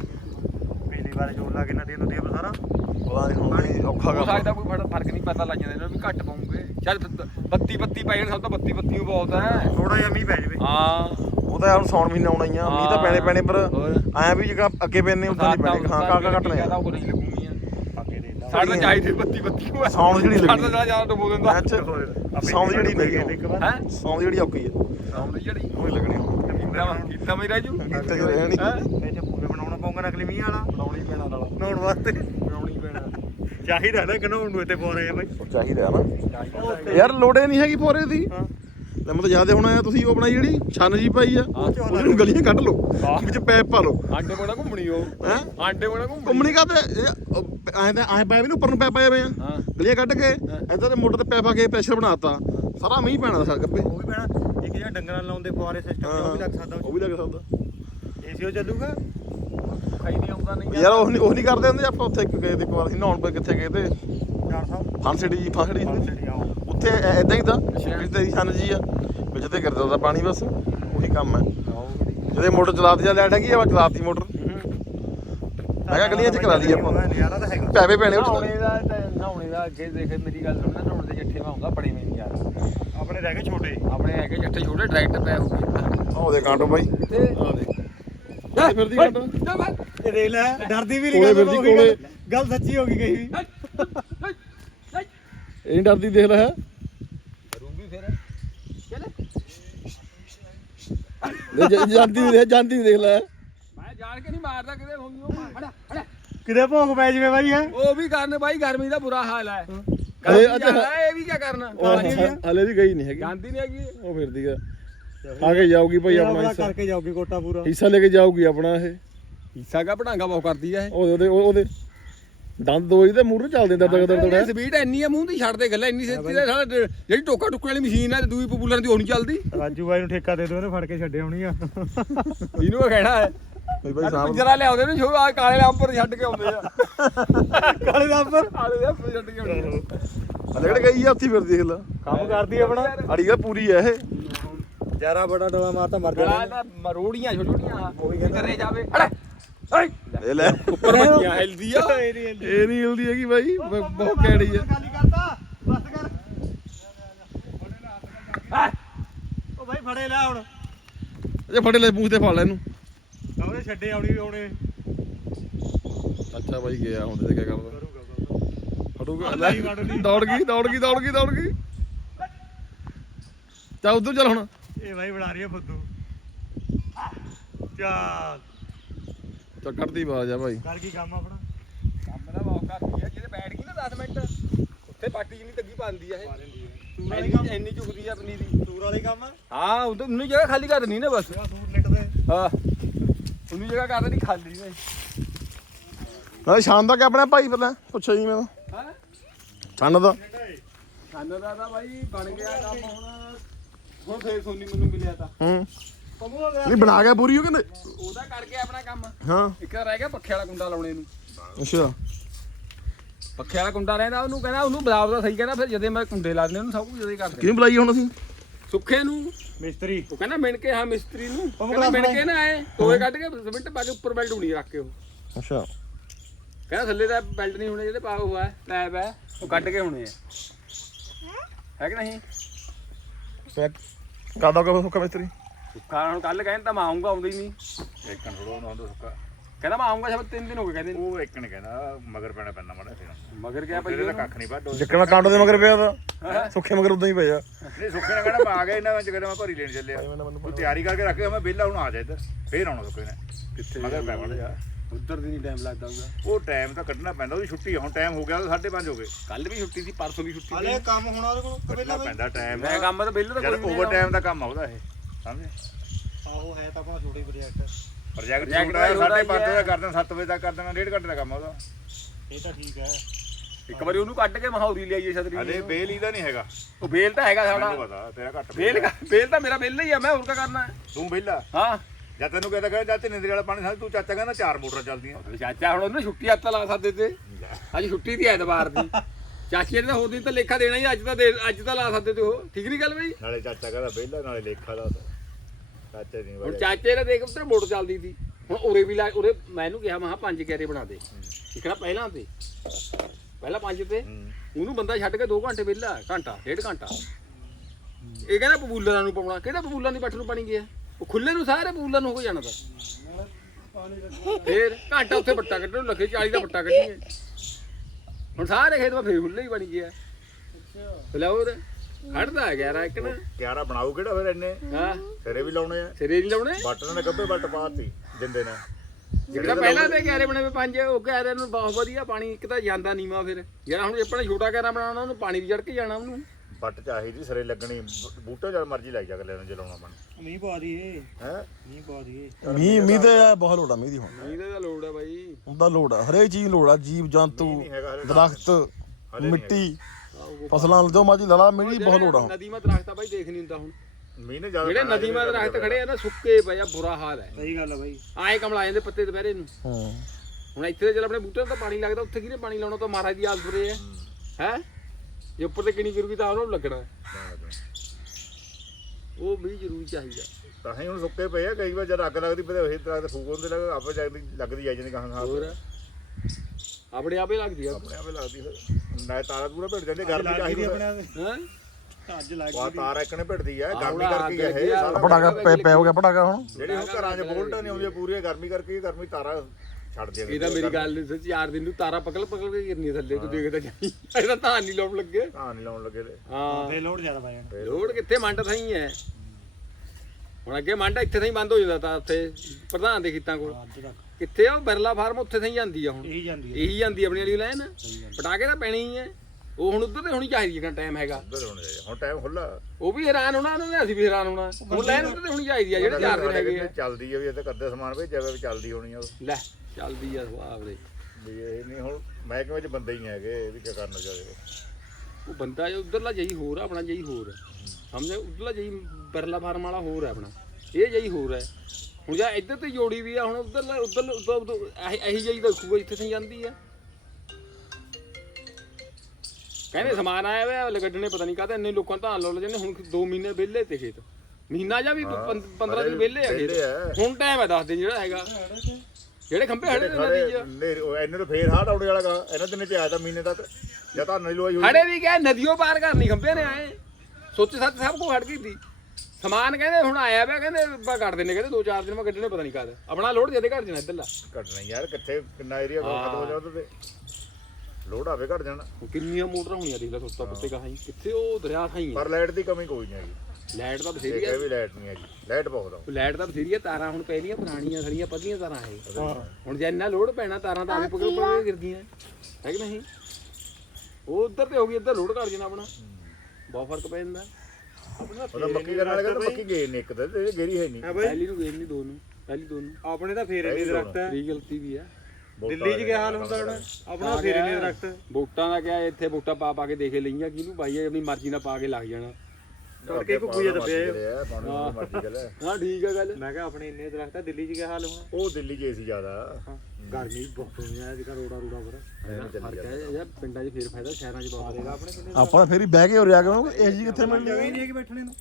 ਬਾਰੇ ਜੋਰ ਲਾ ਕੇ ਨਾ ਦੇ ਦਿੰਦੀ ਆ ਸਾਰਾ। ਪਤਾ ਨਹੀਂ ਹੁਣ ਔਖਾ ਹੋ ਕੰਮ ਸਕਦਾ ਕੋਈ ਫੜ- ਫ਼ਰਕ ਨਹੀਂ ਪਤਾ ਲੱਗ ਜਾਂਦਾ ਇਹਨਾਂ ਨੂੰ ਵੀ ਘੱਟ ਪਾਉਂਗੇ। ਚੱਲ ਬ- ਬੱਤੀ ਬੱਤੀ ਪੈ ਜਾਣ ਸਭ ਤੋਂ ਬੱਤੀ ਬੱਤੀ ਨੂੰ ਬਹੁਤ ਹੈ। ਥੋੜਾ ਜਿਹਾ ਮੀਂਹ ਪੈ ਜਵੇ। ਹਾਂ। ਉਹ ਤਾਂ ਹੁਣ ਸੌਣ ਮਹੀਨਾ ਆਉਣਾ ਹੀ ਆ ਮੀਂਹ ਤਾਂ ਪੈਣੇ ਪੈਣੇ ਪਰ ਹੋਰ। ਐਂ ਵੀ ਜਿਹੜਾ ਅੱਗੇ ਪੈਣੇ ਉਦਾਂ ਨਹੀਂ ਪੈਣੇ ਹਾਂ ਕਾਕਾ ਘਟਣੇ ਆ ਉਹ ਨਹੀਂ ਲੱਗੂਗੀਆਂ। ਅੱਗੇ ਦੇ ਲਾ ਸਾਡੇ ਤਾਂ ਚਾਹੀਦੇ ਬੱਤੀ ਬੱਤੀ ਨੂੰ ਸੌਣ ਜਿਹੜੀ ਲੱਗੀ। ਸਾਡੇ ਤਾਂ ਜ਼ਿਆਦਾ ਡੁਬੋ ਦਿੰਦਾ। ਅੱਛਾ ਸੌਣ ਦੀ ਜਿਹੜੀ ਨਹੀਂ ਵਾਰ। ਹੈ? ਸੌਣ ਜਿਹੜੀ ਔਖੀ ਆ ਸੌਣ ਦੀ ਜਿਹੜੀ? ਉਹ ਹੀ ਲੱਗਣੀ। ਹੁਣ ਕੀਤਾ ਕੀਤਾ ਮੈਂ ਰਹਿ ਜੂ। ਇੱਥੇ ਜੇ ਰਹਿਣੀ ਹੈਂ? ਪੂਰੇ ਪਊਗਾ ਨਕਲੀ ਮੀਂਹ ਵਾਲਾ। ਬਣਾਉਣੀ ਪੈਣਾ ਨਾਲ। ਨਹਾਉਣ ਵਾਸਤੇ। ਬਣਾਉਣੀ ਪੈਣਾ। ਚਾਹੀਦਾ ਨਾ ਕਿ ਨਹਾਉਣ ਨੂੰ ਇੱਥੇ ਪਾ ਰਹੇ ਆ ਬਾਈ। ਚਾਹੀਦਾ ਨਾ। ਯਾਰ ਲੋੜੇ ਨਹੀਂ ਹੈਗੀ ਪੋਰੇ ਦੀ। ਹਾਂ। ਲੈ ਮਤਲਬ ਜ਼ਿਆਦਾ ਹੁਣ ਆਇਆ ਤੁਸੀਂ ਉਹ ਬਣਾਈ ਜਿਹੜੀ ਛੰਨ ਜੀ ਪਾਈ ਆ। ਉਹਦੇ ਨੂੰ ਗਲੀਆਂ ਕੱਢ ਲਓ। ਵਿੱਚ ਪੈਪ ਪਾ ਲਓ। ਆਂਡੇ ਬਣਾ ਘੁੰਮਣੀ ਉਹ। ਹੈ? ਆਂਡੇ ਬਣਾ ਘੁੰਮਣੀ। ਕੰਪਨੀ ਕਾਤੇ ਐਂ ਤਾਂ ਐਂ ਪਾਇਆ ਵੀ ਨੀ ਉੱਪਰ ਨੂੰ ਪੈਪ ਪਾਏ ਹੋਏ ਆ। ਹਾਂ। ਗਲੀਆਂ ਕੱਢ ਕੇ ਇੱਧਰ ਦੇ ਮੋਟਰ ਤੇ ਪੈਪ ਆ ਕੇ ਪ੍ਰੈਸ਼ਰ ਬਣਾਤਾ। ਸਾਰਾ ਮੀਂਹ ਪੈਣਾ ਸੜ ਗੱਪੇ ਉਹ ਵੀ ਪੈਣਾ। ਇੱਕ ਜਿਹੜਾ ਡੰਗਰਾਂ ਲਾਉਂਦੇ ਫੁਆਰੇ ਸਿਸਟਮ ਉਹ ਵੀ ਲੱਗ ਸਕਦਾ। ਉਹ ਵੀ ਲੱਗ ਸਕਦਾ। ਏਸੀ ਉਹ ਚੱਲੂਗਾ? ਖਾਈ ਨਹੀਂ ਯਾਰ ਉਹ ਨਹੀਂ ਉਹ ਨਹੀਂ ਕਰਦੇ ਹੁੰਦੇ ਆਪਾਂ ਉੱਥੇ ਗਏ ਇੱਕ ਵਾਰ ਅਸੀਂ ਨਹਾਉਣ ਪਏ ਕਿੱਥੇ ਗਏ ਤੇ। 400 ਫਨ ਸਿਟੀ ਜੀ ਫਨ ਸਿਟੀ। ਹੁੰਦੀ ਉੱਥੇ ਐਦਾਂ ਹੀ ਤਾਂ ਤੇਰੀ ਛੰਨ ਜੀ ਆ। ਵਿੱਚ ਤੇ ਗਿਰਦਾ ਦਾ ਪਾਣੀ ਬਸ ਉਹੀ ਕੰਮ ਹੈ ਜਦੋਂ ਮੋਟਰ ਚਲਾਤੀ ਜਾਂ ਲੈਟ ਹੈਗੀ ਆ ਚਲਾਤੀ ਮੋਟਰ। ਮੈਂ ਕਿਹਾ ਗਲੀਆਂ ਚ ਕਰਾ ਲਈ ਆਪਾਂ। ਨਜ਼ਾਰਾ ਤਾਂ ਹੈਗਾ। ਪੈਵੇ ਪੈਣੇ ਉੱਥੇ ਨਹਾਉਣੇ ਦਾ ਨਹਾਉਣੇ ਦਾ ਅੱਗੇ ਦੇਖ ਮੇਰੀ ਗੱਲ ਸੁਣ ਨਾ ਨਹਾਉਣ ਦੇ ਜੱਠੇ ਆਉਂਦਾ ਬੜੇ ਮੈਂ ਨਹੀਂ ਯਾਰ। ਆਪਣੇ ਰਹਿ ਗਏ ਛੋਟੇ। ਆਪਣੇ ਹੈਗੇ ਜੱਠੇ ਛੋਟੇ ਡਾਇਰੈਕਟ ਪੈ ਹੋ ਗਏ ਉਹਦੇ ਕਾਂਟੋ ਬਾਈ। ਤੇ ਆ ਦੇ ਕਿੱਥੇ ਫਿਰਦੀ ਕਾਂਟੋ ਇਹ ਦੇਖ ਲੈ ਡਰਦੀ ਵੀ ਕੋਲੇ ਗੱਲ ਫਿਰਦੀ, ਹੋ ਗਈ ਗੱਲ। ਕੋਲੇ। ਗੱਲ ਸੱਚੀ ਹੋ ਗਈ ਕਹੀ ਵੀ ਇਹ ਨਹੀਂ ਡਰਦੀ ਦੇਖ ਲੈ। ਹੈ ਰੂਬੀ ਫਿਰ। ਚੱਲ। ਜਾਂਦੀ ਨਹੀਂ ਦੇਖ ਜਾਂਦੀ ਨਹੀਂ ਦੇਖ ਲੈ। ਮੈਂ ਜਾਣ ਕੇ ਨਹੀਂ ਮਾਰਦਾ ਕਿਤੇ ਹੋਈ ਉਹ ਫੜਾ ਫੜਾ। ਕਿਤੇ ਭੋਗ ਪੈ ਜਵੇ ਬਾਈ ਹੈ? ਉਹ ਵੀ ਕਰਨ ਬਾਈ ਗਰਮੀ ਦਾ ਬੁਰਾ ਹਾਲ ਹੈ। ਇਹ ਵੀ ਕੀ ਕਰਨਾ? ਹਲੇ ਵੀ ਗਈ ਨਹੀਂ ਹੈਗੀ। ਜਾਂਦੀ ਨਹੀਂ ਹੈਗੀ। ਉਹ ਫਿਰਦੀ ਆ। ਆ ਕੇ ਜਾਊਗੀ ਭਾਈ ਆਪਣਾ ਹਿੱਸਾ। ਕਰਕੇ ਜਾਓਗੇ ਕੋਟਾ ਪੂਰਾ। ਹਿੱਸਾ ਲੈ ਕੇ ਜਾਊਗੀ ਆਪਣਾ ਇਹ। ਹਿੱਸਾ ਕਾ ਪੜਾਂਗਾ ਬਹੁਤ ਕਰਦੀ ਹੈ ਉਹਦੇ ਉਹਦੇ ਉਹਦੇ ਦੰਦ ਦੋ ਇਹਦੇ ਮੂੰਹ ਨੂੰ ਚੱਲਦੇ ਦਰਦ ਦਰਦ ਦਰਦ ਇਹ ਸਪੀਡ ਇੰਨੀ ਆ ਮੂੰਹ ਦੀ ਛੱਡਦੇ ਗੱਲਾਂ ਇੰਨੀ ਸੱਚੀ ਦਾ ਸਾਲਾ ਡ- ਜਿਹੜੀ ਟੋਕਾ ਟੁੱਕਣ ਵਾਲੀ ਮਸ਼ੀਨ ਹੈ ਤੇ ਦੂਈ ਪਪੂਲਰ ਦੀ ਉਹ ਨਹੀਂ ਚੱਲਦੀ। ਰਾਜੂ ਬਾਈ ਨੂੰ ਠੇਕਾ ਦੇ ਦਿਓ ਉਹਨੇ ਫੜ ਕੇ ਛੱਡੇ ਹੋਣੀ ਆ। ਇਹਨੂੰ ਕਹਿਣਾ ਹੈ ਬਈ ਭਾਈ ਸਾਹਿਬ ਜਰਾ ਲਿਆਉਂਦੇ ਨੇ ਛੋ ਆ ਕਾਲੇ ਲਾਂਪਰ ਛੱਡ ਕੇ ਆਉਂਦੇ ਆ। ਕਾਲੇ ਦਾ ਉੱਪਰ? ਕਾਲੇ ਲਾਂਪਰ ਛੱਡ ਕੇ ਆਉਂਦੇ ਆ। ਕਿਹੜੇ ਗਈ ਆ ਉੱਥੇ ਫਿਰ ਦੇਖ ਲੈ ਕੰਮ ਕਰਦੀ ਆ ਆਪਣਾ। ਅੜੀ ਦਾ ਪੂਰੀ ਆ ਇਹ। ਜਾਰਾ ਬੜਾ ਡੋਲਾ ਮਾਰਤਾ ਮਰ ਗਲਾ ਮਰੋੜੀਆਂ ਛੋਟੀਆਂ ਉਹੀ ਕਰੇ ਜਾਵੇ। ਅੜੇ! ਓਏ ਲੈ ਲੈ। ਉੱਪਰ ਬੱਚੀਆਂ ਹਿਲਦੀ ਆ ਇਹ ਨਹੀਂ ਹਿਲਦੀ। ਇਹ ਨਹੀਂ ਹਿਲਦੀ ਹੈਗੀ ਬਾਈ ਬ- ਬਹੁਤ ਕੈੜੀ ਆ। ਖਾਲੀ ਕਰਤਾ ਬਸ ਕਰ ਉਹ ਬਾਈ ਫੜੇ ਲੈ ਹੁਣ। ਜੇ ਫੜੇ ਲੈ ਪੂਛ ਤੇ ਫੜ ਲੈ ਇਹਨੂੰ। ਉਹਨੇ ਛੱਡੇ ਆਉਣੀ ਆਉਣੇ। ਅੱਛਾ ਬਾਈ ਗਿਆ ਹੁਣ ਤੇ ਕੀ ਕਰਦਾ ਫੜੂਗਾ। ਲੈ। ਦੌੜ ਗਈ ਦੌੜ ਗਈ ਦੌੜ ਗਈ ਦੌੜ ਗਈ। ਚਾ ਉਧਰ ਚੱਲ ਹੁਣ। ਇਹ ਬਾਈ ਬਣਾ ਰਹੀ ਆ ਫੁੱਦੂ। ਚੱਲ। ਚਾ ਕੱਢਦੀ ਆਵਾਜ਼ ਆ ਭਾਈ ਕਰ ਕੀ ਕੰਮ ਆਪਣਾ? ਕੰਮ ਦਾ ਬਹੁਤ ਕਰਦੀ ਆ? ਜਿਹਦੇ ਬੈਠ ਗਈ ਨਾ 10 ਮਿੰਟ ਉੱਥੇ ਪਾਟੀ ਜਿੰਨੀ ਤੱਗੀ ਪਾਉਂਦੀ ਆ ਇਹ। ਇੰਨੀ ਇੰਨੀ ਝੁਕਦੀ ਆ ਪਨੀਰੀ ਟੂਰ ਵਾਲੀ ਕੰਮ ਹਾਂ ਉਹ ਤਾਂ ਉਨੀ ਜਗ੍ਹਾ ਖਾਲੀ ਕਰ ਦੇਣੀ ਨਾ ਬਸ। ਲਿਟਦੇ ਹਾਂ। ਉਨੀ ਜਗ੍ਹਾ ਕਰ ਦੇਣੀ ਖਾਲੀ ਨੇ ਨਾਲੇ ਸ਼ਾਮ ਦਾ ਕਿ ਆਪਣੇ ਭਾਈ ਪਹਿਲਾਂ? ਪੁੱਛਿਆ ਜੀ ਮੈਂ ਤਾਂ ਹਾਂ? ਠੰਡ ਦਾ। ਸਾਨੂੰ ਦਾ ਤਾਂ ਬਾਈ ਬਣ ਗਿਆ ਕੰਮ ਹੁਣ। ਹੁਣ ਫੇਰ ਸੋਨੀ ਮੈਨੂੰ ਮਿਲਿਆ ਤਾਂ। ਹੂੰ। ਪੰਮੂ ਦਾ ਨਹੀਂ ਬਣਾ ਗਿਆ ਪੂਰੀ ਉਹ ਕਹਿੰਦੇ? ਉਹਦਾ ਕਰਕੇ ਆਪਣਾ ਕੰਮ। ਹਾਂ। ਇੱਕ ਰਹਿ ਗਿਆ ਪੱਖੇ ਵਾਲਾ ਕੁੰਡਾ ਲਾਉਣੇ ਨੂੰ। ਅੱਛਾ। ਪੱਖੇ ਵਾਲਾ ਕੁੰਡਾ ਰਹਿੰਦਾ ਉਹਨੂੰ ਕਹਿੰਦਾ ਉਹਨੂੰ ਬਦਾਬ ਦਾ ਸਹੀ ਕਹਿੰਦਾ ਫਿਰ ਜਦੇ ਮੈਂ ਕੁੰਡੇ ਲਾ ਦਿੰਦੇ ਉਹਨੂੰ ਸਭ ਕੁਝ ਜਦੇ ਕਰਦੇ ਕਿਹਨੂੰ ਬੁਲਾਈ ਹੁਣ ਅਸੀਂ? ਸੁੱਖੇ ਨੂੰ। ਮਿਸਤਰੀ। ਉਹ ਕਹਿੰਦਾ ਮਿਣ ਕੇ ਹਾਂ ਮਿਸਤਰੀ ਨੂੰ। ਉਹ ਕਹਿੰਦਾ ਮਿਣ ਕੇ ਨਾ ਆਏ। ਟੋਏ ਕੱਢ ਕੇ ਸਿਮਿੰਟ ਪਾ ਕੇ ਉੱਪਰ ਬੈਲਟ ਹੋਣੀ ਰੱਖ ਕੇ ਉਹ। ਅੱਛਾ। ਕਹਿੰਦਾ ਥੱਲੇ ਦਾ ਬੈਲਟ ਨਹੀਂ ਹੋਣੇ ਜਿਹੜੇ ਪਾ ਹੋਇਆ ਲੈਬ ਹੈ ਉਹ ਕੱਢ ਕੇ ਹੋਣੇ ਆ। ਹੈ ਕਿ ਨਹੀਂ? ਪੈਕ ਕਾਦਾ ਕੋ ਸੁੱਕਾ ਮਿਸਤਰੀ? ਹੁਣ ਕੱਲ ਕਹਿੰਦਾ ਮੈਂ ਆਉਂਗਾ ਆਉਂਦਾ ਹੀ ਨਹੀਂ ਇੱਕ ਥੋੜਾ ਉਹਨਾਂ ਦਾ ਸੁੱਕਾ। ਕਹਿੰਦਾ ਮੈਂ ਆਉਂਗਾ ਸ਼ਾਇਦ ਤਿੰਨ ਦਿਨ ਹੋ ਗਏ ਕਹਿੰਦੇ ਨੂੰ। ਉਹ ਇੱਕ ਨੇ ਕਹਿੰਦਾ ਮਗਰ ਪੈਣਾ ਪੈਣਾ ਮੜਾ ਫਿਰ ਮਗਰ ਤੇਰੇ ਤਾਂ ਉਹਨੂੰ? ਕੱਖ ਨਹੀਂ ਵੱਢ ਜਿੱਕਣਾ ਕਾਂਡੋ ਦੇ ਮਗਰ ਪਿਆ ਤਾਂ। ਸੁੱਖੇ ਮਗਰ ਉਦਾਂ ਹੀ ਪਿਆ ਨਹੀਂ ਸੁੱਕੇ ਨੇ ਕਹਿੰਦਾ ਮੈਂ ਆ ਗਿਆ ਇਹਨਾਂ ਵਿੱਚ ਕਹਿੰਦਾ ਮੈਂ ਭਰੀ ਲੈਣ ਚੱਲਿਆ। ਉਹ ਤਿਆਰੀ ਕਰਕੇ ਰੱਖ ਕੇ ਮੈਂ ਵਿਹਲਾ ਹੁਣ ਆ ਜਾ ਇੱਧਰ। ਫੇਰ ਆਉਣਾ ਸੁੱਕੇ ਨੇ। ਕਿੱਥੇ ਮਗਰ ਪੈ ਜਾ ਉੱਧਰ ਦੀ ਨਹੀਂ ਟਾਈਮ ਲੱਗਦਾ ਹੋਊਗਾ ਉਹ ਟਾਈਮ ਤਾਂ ਕੱਢਣਾ ਪੈਂਦਾ ਉਹਦੀ ਛੁੱਟੀ ਆ, ਹੁਣ ਟਾਈਮ ਹੋ ਗਿਆ ਉਹ 5:30 ਹੋ ਗਏ। ਕੱਲ ਵੀ ਛੁੱਟੀ ਸੀ ਪਰਸੋਂ ਵੀ ਛੁੱਟੀ ਹਲੇ ਸੀ ਕੰਮ ਹੋਣਾ ਉਹਦੇ ਕੋਲ ਕੱਢਣਾ ਕਬੇਲਾ ਪੈਂਦਾ ਟਾਈਮ ਮੈਂ ਕੰਮ ਤਾਂ ਬਿੱਲ ਤਾਂ ਜਦ ਕੋਈ ਓਵਰ ਟਾਈਮ ਦਾ ਕੰਮ ਆ ਉਹਦਾ ਇਹ ਸਮਝ? ਆਹੋ ਹੈ ਤਾਂ ਆਪਣਾ ਛੋਟਾ ਪ੍ਰੋਜੈਕਟ ਪ੍ਰੋਜੈਕਟ Project ਛੋਟਾ ਦਾ ਹੀ ਸਾਢੇ ਉਹਦਾ ਪੰਜ ਵਜੇ ਹੈ। ਕਰ ਦੇਣਾ 7 ਵਜੇ ਤੱਕ ਕਰ ਦੇਣਾ ਡੇਢ ਘੰਟੇ ਦਾ ਕੰਮ ਆ ਉਹਦਾ। ਇਹ ਤਾਂ ਠੀਕ ਹੈ। ਇੱਕ ਵਾਰੀ ਉਹਨੂੰ ਕੱਢ ਕੇ ਮਹੌਰੀ ਲਿਆਈਏ ਛਤਰੀ। ਹਲੇ ਨੂੰ। ਬੇਲ ਹੀ ਦਾ ਨਹੀਂ ਹੈਗਾ। ਉਹ ਬੇਲ ਤਾਂ ਹੈਗਾ ਮੈਨੂੰ ਸਾਡਾ ਪਤਾ ਤੇਰਾ ਘੱਟ ਬੇਲ ਬੇਲ ਤਾਂ ਮੇਰਾ ਬਿੱਲ ਹੀ ਆ ਮੈਂ ਹੋਰ ਕੀ ਕਰਨਾ ਹੈ? ਤੂੰ ਵਿਹਲਾ? ਹਾਂ। ਜਦ ਤੈਨੂੰ ਕਹਿੰਦਾ ਕਹਿੰਦਾ ਚਾਚੇ ਨਿੰਦਰੇ ਵਾਲਾ ਪਾਣੀ ਸਾਂ ਤੂੰ ਚਾਚਾ ਕਹਿੰਦਾ ਚਾਰ ਮੋਟਰਾਂ ਚੱਲਦੀਆਂ। ਚਾਚਾ ਹੁਣ ਉਹਨੇ ਛੁੱਟੀ ਹੱਥ ਲਾ ਸਕਦੇ ਤੇ। ਅੱਜ ਛੁੱਟੀ ਦੀ ਐਤਵਾਰ ਦੀ। ਚਾਚੇ ਨੇ ਦਿਨ ਤਾਂ ਲੇਖਾ ਦੇਣਾ ਹੀ ਅੱਜ ਤਾਂ ਦੇ ਅੱਜ ਤਾਂ ਲਾ ਸਕਦੇ ਤੇ ਉਹ। ਠੀਕ ਨਹੀਂ ਗੱਲ ਬਈ? ਨਾਲੇ ਚਾਚਾ ਕਹਿੰਦਾ ਵਿਹਲਾ ਨਾਲੇ ਲੇਖਾ ਦਾ ਚਾਚੇ ਨਹੀਂ ਹੁਣ ਚਾਚੇ ਨੇ ਦੇਖ ਉੱਧਰ ਮੋਟਰ ਚੱਲਦੀ ਸੀ। ਹੁਣ ਉਰੇ ਵੀ ਲਾ ਉਰੇ ਮੈਂ ਇਹਨੂੰ ਕਿਹਾ ਮਹਾ ਪੰਜ ਕੈਰੇ ਬਣਾ ਦੇ। ਇਕੜਾ ਪਹਿਲਾਂ ਤੇ। ਪਹਿਲਾਂ ਪੰਜ ਤੇ। ਉਹਨੂੰ ਬੰਦਾ ਛੱਡ ਕੇ 2 ਘੰਟੇ ਵਿਹਲਾ ਘੰਟਾ ਡੇਢ ਘੰਟਾ। ਇਹ ਕਹਿੰਦਾ ਪਪੂਲਰਾਂ ਨੂੰ ਪਾਉਣਾ। ਕਿਹੜਾ ਪਪੂਲਰਾਂ ਦੀ ਬੱਠ ਨੂੰ ਪਾਣੀ ਗਿਆ? ਉਹ ਖੁੱਲੇ ਨੂੰ ਸਾਰੇ ਪਪੂਲਰਾਂ ਨੂੰ ਹੋ ਜਾਣਾ ਤਾਂ। ਫੇਰ ਘੰਟਾ ਉੱਥੇ ਬੱਟਾ ਕੱਢਣ ਨੂੰ ਲੱਗੇ 40 ਦਾ ਬੱਟਾ ਕੱਢੀਏ। ਹੁਣ ਸਾਰੇ ਖੇਤ ਵਿੱਚ ਫੇਰ ਖੁੱਲੇ ਹੀ ਬਣ ਗਿਆ ਫਲਾਵਰ ਖੜਦਾ ਹੈ ਗਿਆਰਾ ਇੱਕ ਨਾ। ਕਿਆਰਾ ਬਣਾਉ ਕਿਹੜਾ ਫਿਰ ਇੰਨੇ? ਹਾਂ। ਸਿਰੇ ਵੀ ਲਾਉਣੇ ਆ। ਸਿਰੇ ਨਹੀਂ ਲਾਉਣੇ? ਬਟਨ ਨੇ ਗੱਬੇ ਬੱਟ ਪਾਤੀ ਜਿੰਦੇ ਨੇ। ਜਿਹੜਾ ਪਹਿਲਾਂ ਤੇ ਕਿਆਰੇ ਬਣੇ ਵੇ ਪੰਜ ਉਹ ਕਿਆਰੇ ਨੂੰ ਬਹੁਤ ਵਧੀਆ ਪਾਣੀ ਇੱਕ ਤਾਂ ਜਾਂਦਾ ਨੀਵਾ ਫਿਰ। ਜਿਹੜਾ ਹੁਣ ਆਪਣਾ ਛੋਟਾ ਕਿਆਰਾ ਬਣਾਉਣਾ ਉਹਨੂੰ ਪਾਣੀ ਵੀ ਚੜ ਕੇ ਜਾਣਾ ਉਹਨੂੰ। ਬੱਟ ਚਾਹੀਦੀ ਸਿਰੇ ਲੱਗਣੀ ਬੂਟੇ ਜਦ ਮਰਜ਼ੀ ਲੱਗ ਜਾ ਗੱਲੇ ਨੂੰ ਚਲਾਉਣਾ ਬਣ। ਮੀਂਹ ਪਾ ਦਈਏ। ਹੈ? ਮੀਂਹ ਪਾ ਦਈਏ। ਮੀਂਹ ਮੀਂਹ ਤੇ ਬਹੁਤ ਲੋੜ ਆ ਮੀਂਹ ਦੀ ਹੁਣ। ਇਹਦੇ ਦਾ ਲੋੜ ਆ ਬਾਈ। ਉਹਦਾ ਲੋੜ ਆ ਹਰੇਕ ਚੀਜ਼ ਲੋੜ ਆ ਜੀਵ ਜੰਤੂ ਨਹੀਂ ਹੈਗਾ ਹਲੇ ਦਰਖਤ ਮਿੱਟੀ ਫਸਲਾਂ ਜੋ ਮਰਜ਼ੀ ਲੜਾ ਮੀਂਹ ਦੀ ਬਹੁਤ ਲੋੜ ਆ ਹੁਣ। ਨਦੀ ਮਾ ਦਰਖਤ ਆ ਬਾਈ ਦੇਖ ਨਹੀਂ ਹੁੰਦਾ ਹੁਣ। ਮੀਂਹ ਨੇ ਜ਼ਿਆਦਾ ਜਿਹੜੇ ਨਦੀ ਮਾ ਦਰਖਤ ਖੜੇ ਆ ਨਾ ਸੁੱਕੇ ਪਏ ਆ ਬੁਰਾ ਹਾਲ ਹੈ ਸਹੀ ਗੱਲ ਆ ਬਾਈ। ਆਏ ਕਮਲਾ ਜਾਂਦੇ ਪੱਤੇ ਦੁਪਹਿਰੇ ਨੂੰ। ਹੂੰ। ਹੁਣ ਇੱਥੇ ਤੇ ਚੱਲ ਆਪਣੇ ਬੂਟਿਆਂ ਨੂੰ ਤਾਂ ਪਾਣੀ ਲੱਗਦਾ ਉੱਥੇ ਕਿਹਨੇ ਪਾਣੀ ਲਾਉਣਾ ਤਾਂ ਮਹਾਰਾਜ ਦੀ ਆਸ ਬੁਰੇ ਹੈ। ਹੈ? ਜੇ ਉੱਪਰ ਤੇ ਕਿਣੀ ਗਿਰੂਗੀ ਤਾਂ ਉਹਨੂੰ ਲੱਗਣਾ। ਉਹ ਵੀ ਜ਼ਰੂਰੀ ਚਾਹੀਦਾ। ਤਾਂ ਹੀ ਹੁਣ ਸੁੱਕੇ ਪਏ ਆ ਕਈ ਵਾਰ ਜਦ ਅੱਗ ਲੱਗਦੀ ਪਏ ਉਹੀ ਦਰਖਤ ਫੂਕ ਹੁੰਦੇ ਲੱਗ ਆਪੇ ਲੱਗਦੀ ਲੱਗਦੀ ਆ ਜਾਂਦੀ ਕਹਾਂ ਕਹਾਂ ਹੋਰ? ਆਪਣੇ ਆਪੇ ਲੱਗਦੀ ਆ। ਆਪਣੇ ਆਪੇ ਲੱਗਦੀ ਫਿਰ ਨਾ ਤਾਰਾ ਪੂਰਾ ਭਿੜ ਜਾਂਦੇ ਗਰਮੀ ਚਾਹੀਦੀ ਫਿਰ। ਹੈ? ਅੱਜ ਲੱਗ ਵਾ। ਤਾਰ ਇੱਕ ਨੇ ਭਿੜਦੀ ਆ ਗਰਮੀ ਕਰਕੇ ਹੀ ਇਹ। ਸਾਰਾ। ਪਟਾਕਾ ਪੈ ਪੈ ਹੋ ਗਿਆ ਪਟਾਕਾ ਹੁਣ। ਜਿਹੜੀ ਘਰਾਂ 'ਚ ਵੋਲਟਾਂ ਨਹੀਂ ਆਉਂਦੀਆਂ ਪੂਰੀਆਂ ਗਰਮੀ ਕਰਕੇ ਹੀ ਗਰਮੀ ਤਾਰਾ ਛੱਡ ਇਹ ਤਾਂ ਮੇਰੀ ਗੱਲ ਨਹੀਂ ਸੱਚ ਚਾਰ ਦਿਨ ਨੂੰ ਤਾਰਾ ਪਕੜ ਪਕੜ ਕੇ ਗਿਰਨੀ ਥੱਲੇ ਤੂੰ ਦੇਖਦਾ ਜਾਈ। ਇਹਦਾ ਤਾਂ ਨਹੀਂ ਲਾਉਣ ਲੱਗੇ। ਹਾਂ ਨਹੀਂ ਲਾਉਣ ਲੱਗੇ ਤੇ। ਹਾਂ। ਫੇ ਲੋਡ ਜ਼ਿਆਦਾ ਪੈ ਜਾਣਾ। ਲੋੜ ਕਿੱਥੇ? ਮੰਡ ਥਈ ਹੈ ਹੁਣ ਅੱਗੇ ਮੰਡ ਇੱਥੇ ਥਈ ਬੰਦ ਹੋ ਜਾਂਦਾ ਤਾਂ ਉੱਥੇ ਪ੍ਰਧਾਨ ਦੇ ਖੇਤਾਂ ਕੋਲ। ਅੱਜ ਤੱਕ। ਕਿੱਥੇ ਆ ਉਹ? ਬਿਰਲਾ ਫਾਰਮ ਉੱਥੇ ਥਈ ਜਾਂਦੀ ਆ ਹੁਣ। ਇਹੀ ਜਾਂਦੀ ਹੈ ਇਹੀ ਜਾਂਦੀ ਆਪਣੀ ਵਾਲੀ ਲਾਈਨ। ਪਟਾਕੇ ਤਾਂ ਪੈਣੀ ਹੀ ਹੈ ਉਹ ਹੁਣ ਉੱਧਰ ਤੇ ਹੋਣੀ ਚਾਹੀਦੀ ਜਿਹੜਾ ਟਾਈਮ ਹੈਗਾ। ਉੱਧਰ ਹੋਣੇ ਚਾਹੀਦੇ ਹੁਣ ਟਾਈਮ ਖੁੱਲਾ ਉਹ ਵੀ ਹੈਰਾਨ ਹੋਣਾ ਉਹਨਾਂ ਨੇ ਅਸੀਂ ਵੀ ਹੈਰਾਨ ਹੋਣਾ। ਹੁਣ ਲਾਈਨ ਉੱਧਰ ਤੇ ਹੋਣੀ ਚਾਹੀਦੀ ਆ ਜਿਹੜੇ ਚਾਰ ਦਿਨ ਹੈਗੇ ਆ। ਚੱਲਦੀ ਆ ਵੀ ਇੱਥੇ ਕਰਦੇ ਸਮਾਨ ਵੀ ਜਿਵੇਂ ਵੀ ਚੱਲਦੀ ਹੋਣੀ ਆ ਉਹ। ਲੈ। ਚੱਲਦੀ ਆ ਸੁਆਬ ਦੇ ਵੀ ਇਹ ਨਹੀਂ ਹੁਣ ਮਹਿਕਮੇ 'ਚ ਬੰਦੇ ਹੀ ਹੈਗੇ ਇਹ ਵੀ ਕੀ ਕਰਨਾ ਚਾਹੀਦਾ ਉਹ ਬੰਦਾ ਜੋ ਉਧਰਲਾ ਜਈ ਹੋਰ ਆ ਆਪਣਾ ਜਈ ਹੋਰ ਸਮਝਿਆ? ਉਧਰਲਾ ਜਈ ਬਿਰਲਾ ਫਾਰਮ ਵਾਲਾ ਹੋਰ ਹੈ ਆਪਣਾ। ਇਹ ਜਈ ਹੋਰ ਹੈ ਹੁਣ ਜਾਂ ਇੱਧਰ ਤੇ ਜੋੜੀ ਵੀ ਆ ਹੁਣ ਉਧਰਲਾ ਉਧਰ ਇਹੀ ਜਈ ਦੇਖੂਗਾ ਜਿੱਥੇ ਥੇ ਜਾਂਦੀ ਆ। ਕਹਿੰਦੇ ਸਮਾਨ ਆਇਆ ਵੇ ਲਗੱਡਣੇ ਪਤਾ ਨਹੀਂ ਕਾਹਦਾ ਇੰਨੇ ਲੋਕਾਂ ਤਾਂ ਲੋ ਜਾਂਦੇ ਹੁਣ 2 ਮਹੀਨੇ ਵਿਹਲੇ ਤੇ ਖੇਤ। ਮਹੀਨਾ ਜਾਂ ਵੀ 15 ਦਿਨ ਵਿਹਲੇ ਆ ਆ। ਖੇਤ। ਹੁਣ ਟਾਈਮ ਹੈ 10 ਦਿਨ ਜਿਹੜਾ ਹੈਗਾ। ਜਿਹੜੇ ਖੰਭੇ ਹੜੇ ਨੇ ਨਦੀ 'ਚ ਨੇਰੇ ਉਹ ਇਹਨੇ ਤਾਂ ਫੇਰ ਹਾੜ ਆਉਣੇ ਵਾਲਾ ਗਾ। ਇਹਨਾਂ ਦਿਨੇ 'ਚ ਆਇਆ ਤਾਂ ਮਹੀਨੇ ਤੱਕ ਜਾਂ ਤਾਂ ਨਹੀਂ ਹੋਈ। ਹੜੇ ਵੀ ਕਹੇ ਨਦੀਓ ਪਾਰ ਕਰਨੀ ਖੰਭਿਆਂ ਨੇ ਆਏ। ਸੋਚ ਸੱਚ ਸਭ ਕੋ ਹਟ ਗਈ ਸੀ। ਸਮਾਨ ਕਹਿੰਦੇ ਹੁਣ ਆਇਆ ਪਿਆ ਕਹਿੰਦੇ ਬਾ ਕੱਢ ਦਿੰਦੇ ਕਹਿੰਦੇ ਦੋ ਚਾਰ ਦਿਨ ਮੈਂ ਕੱਢਣੇ ਪਤਾ ਨਹੀਂ ਕਦ ਆਪਣਾ ਲੋਡ ਜਦੇ ਘਰ ਜਾਣਾ ਇੱਧਰਲਾ। ਘਟਣਾ ਯਾਰ ਕਿੱਥੇ ਕਿੰਨਾ ਏਰੀਆ ਖਤਮ ਹੋ ਜਾ ਉਹਦੇ ਤੇ। ਲੋਡ ਆਵੇ ਘਟ ਜਾਣਾ। ਹੁਣ ਕਿੰਨੀਆਂ ਮੋਟਰਾਂ ਹੋਣੀਆਂ ਦੇਖ ਲੈ ਸੁੱਤਾ ਪੱਤੇ ਕਹਾਂ ਕਿੱਥੇ ਉਹ ਦਰਿਆ ਥਾਈ। ਹੈ ਪਰ ਲਾਈਟ ਦੀ ਕਮੀ ਕੋਈ ਨਹੀਂ ਹੈਗੀ। ਲਾਈਟ ਤਾਂ ਬਥੇਰੀ ਇਹ ਹੈ ਵੀ ਲਾਈਟ ਨਹੀਂ ਹੈਗੀ। ਲਾਈਟ ਬਹੁਤ ਆ। ਲਾਈਟ ਤਾਂ ਬਥੇਰੀ ਹੈ ਤਾਰਾਂ ਹੁਣ ਪਹਿਲੀਆਂ ਪੁਰਾਣੀਆਂ ਖੜੀਆਂ ਪੱਧੀਆਂ ਤਾਰਾਂ ਹੈ। ਹੁਣ ਜੇ ਇੰਨਾ ਲੋਡ ਪੈਣਾ ਤਾਰਾਂ ਤਾਂ ਆਵੇ ਪਕੜ ਪਕੜ ਕੇ ਗਿਰਦੀਆਂ। ਹੈ ਕਿ ਨਹੀਂ? ਉਹ ਉੱਧਰ ਤੇ ਹੋ ਗਈ ਇੱਧਰ ਲੋਡ ਕਰ ਜਾਣਾ ਆਪਣਾ। ਬਹੁਤ ਫ਼ਰਕ ਪੈ ਜਾਂਦਾ। ਉਹਦਾ ਮੱਕੀ ਕਰਨ ਵਾਲੇ ਕਹਿੰਦੇ ਮੱਕੀ ਗੇਰ ਨੇ ਇੱਕ ਤਾਂ ਇਹ ਗੇਰੀ ਹੈ ਨਹੀਂ। ਬਈ। ਪਹਿਲੀ ਨੂੰ ਗੇਮ ਨਹੀਂ ਦੋ ਨੂੰ। ਪਹਿਲੀ ਦੋ ਨੂੰ। ਆਪਣੇ ਤਾਂ ਫੇਰੇ ਨਹੀਂ ਦਰਖਤ। ਹੈ ਤੇਰੀ ਗਲਤੀ ਵੀ ਆ। ਦਿੱਲੀ 'ਚ ਕੀ ਹਾਲ ਹੁੰਦਾ ਹੁਣ ਆਪਣਾ? ਫੇਰੇ ਨਹੀਂ ਦਰਖਤ। ਵੋਟਾਂ ਦਾ ਕਿਹਾ ਇੱਥੇ ਵੋਟਾਂ ਪਾ ਪਾ ਕੇ ਦੇਖੇ ਲਈਆਂ ਕਿਹਨੂੰ ਹੈ ਆਪਣੀ ਮਰਜ਼ੀ ਨਾਲ ਪਾ ਕੇ ਲੱਗ ਜਾਣਾ। ਤੜਕੇ ਘੁੱਗੂ ਜਿਹਾ ਦੱਬਿਆ ਹੈ। ਠੀਕ ਹੈ ਗੱਲ। ਮੈਂ ਕਿਹਾ ਆਪਣੇ ਇੰਨੇ ਦਰਖਤ ਆ ਦਿੱਲੀ 'ਚ ਕੀ ਹਾਲ ਹੋਣਾ? ਉਹ ਦਿੱਲੀ ਗਏ ਸੀ ਜ਼ਿਆਦਾ। ਗਰਮੀ ਬਹੁਤ ਹੋਣੀ ਆ ਅੱਜ ਕੱਲ ਰੋੜਾ ਰੋੜਾ ਪਰ। ਫ਼ਰਕ ਹੈ ਯਾਰ ਪਿੰਡਾਂ 'ਚ ਫੇਰ ਫਾਇਦਾ ਸ਼ਹਿਰਾਂ 'ਚ ਬਹੁਤ ਆਏਗਾ ਆਪਣੇ ਕਿੰਨੇ ਆਪਾਂ ਫੇਰ ਹੀ ਬਹਿ ਕੇ ਹੋ ਰਿਆ ਕਰੋ ਇਹ ਜੀ ਕਿੱਥੇ ਮਿਲਣੀ ਹੀ ਨਹੀਂ ਹੈਗੀ ਬੈਠਣੇ ਨੂੰ।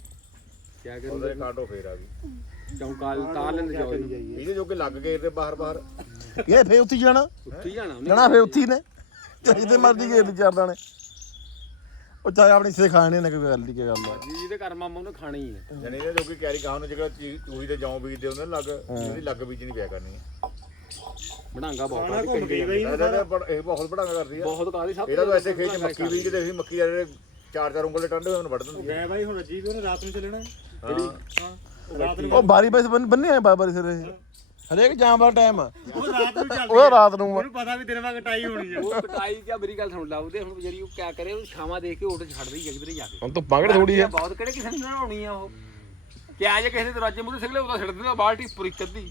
ਕਿਆ ਉਹਦੇ ਕਰੂੰਗਾ ਕਾਟੋ ਫੇਰ ਆ ਗਈ ਚੌਂਕਾਲ ਤਾਂ ਲੈਂਦੇ ਜਾਓ। ਇਹਦੇ ਜੋ ਕਿ ਲੱਗ ਗਏ ਤੇ ਬਾਹਰ ਬਾਹਰ। ਇਹ ਫੇਰ ਉੱਥੇ ਜਾਣਾ। ਉੱਥੇ ਜਾਣਾ ਜਾਣਾ ਫੇਰ ਉੱਥੇ ਨੇ। ਜਿੱਥੇ ਮਰਜ਼ੀ ਗਏ ਲਈ ਚਾਰ ਦਾਣੇ। ਉਹ ਚਾਹੇ ਆਪਣੀ ਸੇ ਖਾਣੇ ਨੇ ਕੋਈ ਗੱਲ ਨਹੀਂ ਕੀ ਗੱਲ ਆ। ਜੀ ਜਿਹਦੇ ਘਰ ਮਾਮਾ ਉਹਨੇ ਖਾਣਾ ਹੀ ਹੈ ਜਾਨੀ ਇਹਦੇ ਜੋ ਕਿ ਕੈਰੀ ਗਾਹ ਨੂੰ ਜਿਹੜਾ ਚੂਹੀ ਤੇ ਜੌਂ ਬੀਜਦੇ ਹੁੰਦੇ ਨੇ ਲੱਗ ਉਹਦੀ ਲੱਗ ਬੀਜਣੀ ਪਿਆ ਕਰਨੀ ਹੈ ਬਣਾਂਗਾ ਬਹੁਤ ਆ, ਘੁੰਮ ਗਈ ਬਈ ਇਹਦਾ ਤਾਂ ਇਹ ਬਹੁਤ ਬੜਾਂਗਾ ਕਰਦੀ ਆ। ਬਹੁਤ ਕਾਦੀ ਸਭ ਇਹਦਾ ਤਾਂ ਐਸੇ ਖੇਤ ਚ ਮੱਕੀ ਬੀਜਦੇ ਸੀ ਮੱਕੀ ਜਿਹੜੇ ਚਾਰ ਚਾਰ ਉਂਗਲੇ ਟੰਡੇ ਉਹਨੂੰ ਵੱਢ ਦਿੰਦੀ ਗਏ ਬਾਈ ਹੁਣ ਵੀ ਉਹਨੇ ਰਾਤ ਨੂੰ ਚੱਲਣਾ ਜਿਹੜੀ ਹਾਂ। ਉਹ ਰਾਤ ਨੂੰ ਉਹ ਬਾਰੀ ਬਸ ਬੰਨੇ ਆ ਬਾਰੀ ਸਿਰੇ। ਹਰੇਕ ਜਾਮ ਦਾ ਟਾਈਮ ਆ। ਉਹ ਰਾਤ ਨੂੰ ਚੱਲਦੀ ਉਹ ਰਾਤ ਨੂੰ ਆ। ਉਹਨੂੰ ਪਤਾ ਵੀ ਦਿਨ ਵਾ ਕਟਾਈ ਹੋਣੀ ਆ। ਉਹ ਕਟਾਈ ਕਿਆ ਮੇਰੀ ਗੱਲ ਸੁਣ ਲਾ ਉਹਦੇ ਹੁਣ ਵਿਚਾਰੀ ਉਹ ਕਿਆ ਕਰੇ ਉਹ ਛਾਵਾਂ ਦੇਖ ਕੇ ਉੱਠ ਛੱਡ ਰਹੀ ਜਗਦਰੇ ਜਾ ਕੇ। ਹੁਣ ਤੋਂ ਪਾਗੜ ਥੋੜੀ ਆ। ਬਹੁਤ ਕਿਹੜੇ ਕਿਸੇ ਨੇ ਨਹਾਉਣੀ ਆ ਉਹ। ਕਿਆ ਜੇ ਕਿਸੇ ਦੇ ਦਰਵਾਜ਼ੇ ਮੂਹਰੇ ਸਿਗਲੇ ਉਹਦਾ ਛੱਡ ਦਿੰਦਾ ਬਾਲਟੀ ਪੂਰੀ ਇੱਕ ਅੱਧੀ।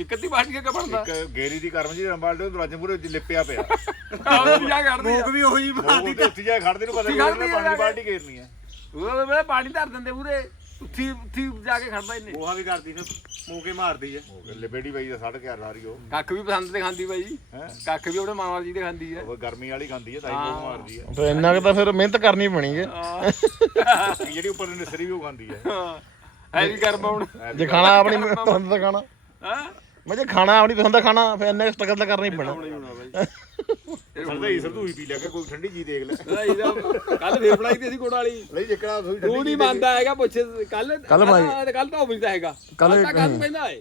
ਇੱਕ ਅੱਧੀ ਬਾਲਟੀ ਕਿਆ ਬਣਦਾ ਇੱਕ ਗੇਰੀ ਦੀ ਕਰਮ ਜੀ ਰੰਬਾਲ ਦੇ ਦਰਵਾਜ਼ੇ ਮੂਰੇ ਲਿਪਿਆ ਪਿਆ। ਉਹ ਜਾ ਕੱਢਦੇ ਭੋਗ ਵੀ ਉਹੀ ਬਾਤ ਉਹ ਤੇ ਉੱਥੇ ਜਾ ਕੇ ਖੜਦੇ ਨੂੰ ਪਤਾ ਨਹੀਂ ਆ ਪਾਣੀ। ਬਾਲਟੀ ਘੇਰਨੀ ਹੈ ਉਹ ਵੇਲੇ ਪਾਣੀ ਧਰ ਦਿੰਦੇ ਮੂਰੇ ਉੱਥੀ ਉੱਥੀ ਜਾ ਕੇ ਖੜਦਾ ਇਹਨੇ। ਗੋਹਾ ਵੀ ਕਰਦੀ ਫਿਰ ਮੂਕੇ ਮਾਰਦੀ ਉਹ ਲਿਬੇੜੀ ਬਾਈ ਦਾ 11.5 ਸਾਰੀ ਉਹ। ਕੱਖ ਵੀ ਪਸੰਦ ਤੇ ਖਾਂਦੀ ਬਾਈ ਹੈ? ਕੱਖ ਵੀ ਆਪਣੇ ਮਾਮਾ ਜੀ ਦੇ ਖਾਂਦੀ ਹੈ ਉਹ ਗਰਮੀ ਵਾਲੀ ਖਾਂਦੀ ਹੈ ਤਾਈ ਉਹ ਮਾਰਦੀ ਹੈ ਫਿਰ ਇੰਨਾ ਕੁ ਤਾਂ ਫਿਰ ਮਿਹਨਤ ਕਰਨੀ ਪੈਣੀ ਹੈ। ਜਿਹੜੀ ਉੱਪਰ ਨਿਸਰੀ ਵੀ ਉਹ ਖਾਂਦੀ ਹੈ। ਹੈ ਵੀ ਕਰਮ ਹੁਣ। ਜੇ ਖਾਣਾ ਆਪਣੀ ਪਸੰਦ ਦਾ ਖਾਣਾ। ਹਾਂ। ਮੈਂ ਜੇ ਖਾਣਾ ਆਪਣੀ ਪਸੰਦ ਦਾ ਖਾਣਾ ਫਿਰ ਇੰਨੇ ਸਟਰਗਲ ਤਾਂ ਕਰਨਾ ਹੀ ਪੈਣਾ। ਸਰਦਾਈ ਸਰਦੂਈ ਪੀ ਲਿਆ ਕੇ ਕੋਈ ਠੰਡੀ ਜੀ ਦੇਖ ਲੈ। ਕੱਲ ਫੇਰ ਬਣਾਈ ਤੇ ਅਸੀਂ ਕੋੜ ਵਾਲੀ। ਲਈ ਜਿੱਕੜਾ ਸੋਈ ਤੂੰ ਠੰਡੀ ਨਹੀਂ ਮੰਨਦਾ ਹੈਗਾ ਪੁੱਛ ਕੱਲ ਕੱਲ੍ਹ ਭਾਈ- ਕੱਲ ਤਾਂ ਉਹ ਮਿਲਦਾ ਹੈਗਾ। ਕੱਲ ਕੱਲ ਪੈਂਦਾ ਏ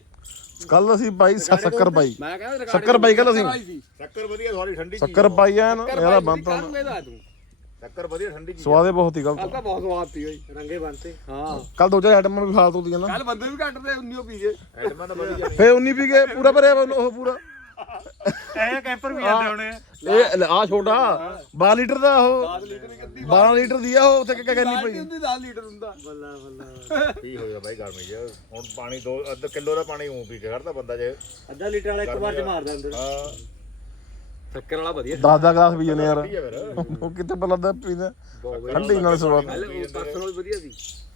ਕੱਲ ਅਸੀਂ ਸ- ਸ਼ੱਕਰ ਕਹਿੰਦਾ ਸ਼ੱਕਰ ਪਾਈ ਕੱਲ੍ਹ ਅਸੀਂ। ਸ਼ੱਕਰ ਵਧੀਆ ਸਾਰੀ ਠੰਡੀ ਚੀਜ਼ ਸ਼ੱਕਰ ਪਾਈ ਐ ਨਾ ਸ਼ੱਕਰ ਇਹਦਾ ਪਾਈ ਬੰਦ ਕੱਲ ਨੂੰ ਕਹਿੰਦਾ ਤੂੰ? ਸ਼ੱਕਰ ਵਧੀਆ ਠੰਡੀ ਚੀਜ਼ ਸਵਾਦੇ ਬਹੁਤ ਹੀ ਕੱਲ ਗਲਤ ਤਾਂ ਬਹੁਤ ਸਵਾਦ ਸੀ ਬਈ ਰੰਗੇ ਬੰਨਤੇ ਹਾਂ। ਕੱਲ ਦੋ ਚਾਰ ਆਈਟਮਾਂ ਵੀ ਫਾਲਤੂ ਦੀਆਂ ਨਾ। ਕੱਲ ਬੰਦੇ ਵੀ ਘੱਟ ਤੇ ਉਨੀਓ ਪੀ ਗਏ। ਐਟਮਾਂ ਤਾਂ ਵਧੀਆ। ਫੇਰ 19 ਪੀ ਕੇ ਪੂਰਾ ਭਰਿਆ ਉਹ ਪੂਰਾ। ਇਹ ਕੈਂਪਰ ਵੀ ਜਾਂਦੇ ਹੋਣੇ ਆ। ਇਹ ਆ ਛੋਟਾ 12 ਲੀਟਰ ਦਾ ਉਹ। 10 ਲੀਟਰ ਵੀ ਕੱਦੀ 12 ਲੀਟਰ ਦੀ ਆ ਉਹ ਉੱਥੇ ਕਿ ਕਹਿੰਨੀ ਬਾਲਟੀ ਪਈ ਹੁੰਦੀ 10 ਲੀਟਰ ਹੁੰਦਾ। ਬੱਲਾ ਬੱਲਾ ਕੀ ਹੋਇਆ ਬਾਈ ਗਰਮੀ ਚ? ਹੁਣ ਪਾਣੀ ਦੋ ਅੱਧ ਕਿਲੋ ਦਾ ਪਾਣੀ ਉਂ ਪੀ ਕੇ ਖੜਦਾ ਬੰਦਾ ਜੇ। ਅੱਧਾ ਲੀਟਰ ਵਾਲਾ ਇੱਕ ਵਾਰ ਚ ਮਾਰਦਾ ਅੰਦਰ। ਹਾਂ। ਸ਼ੱਕਰ ਵਾਲਾ ਵਧੀਆ। 10 10 ਗਲਾਸ ਪੀ ਜਾਂਦੇ ਯਾਰ। ਹੈ ਉਹ ਕਿਤੇ ਪਹਿਲਾਂ ਦਾ ਪੀਂਦਾ ਠੰਡੀ ਨਾਲ ਉਹ ਪਰਸਨਲ ਵਧੀਆ ਸੀ। ਹਾਂ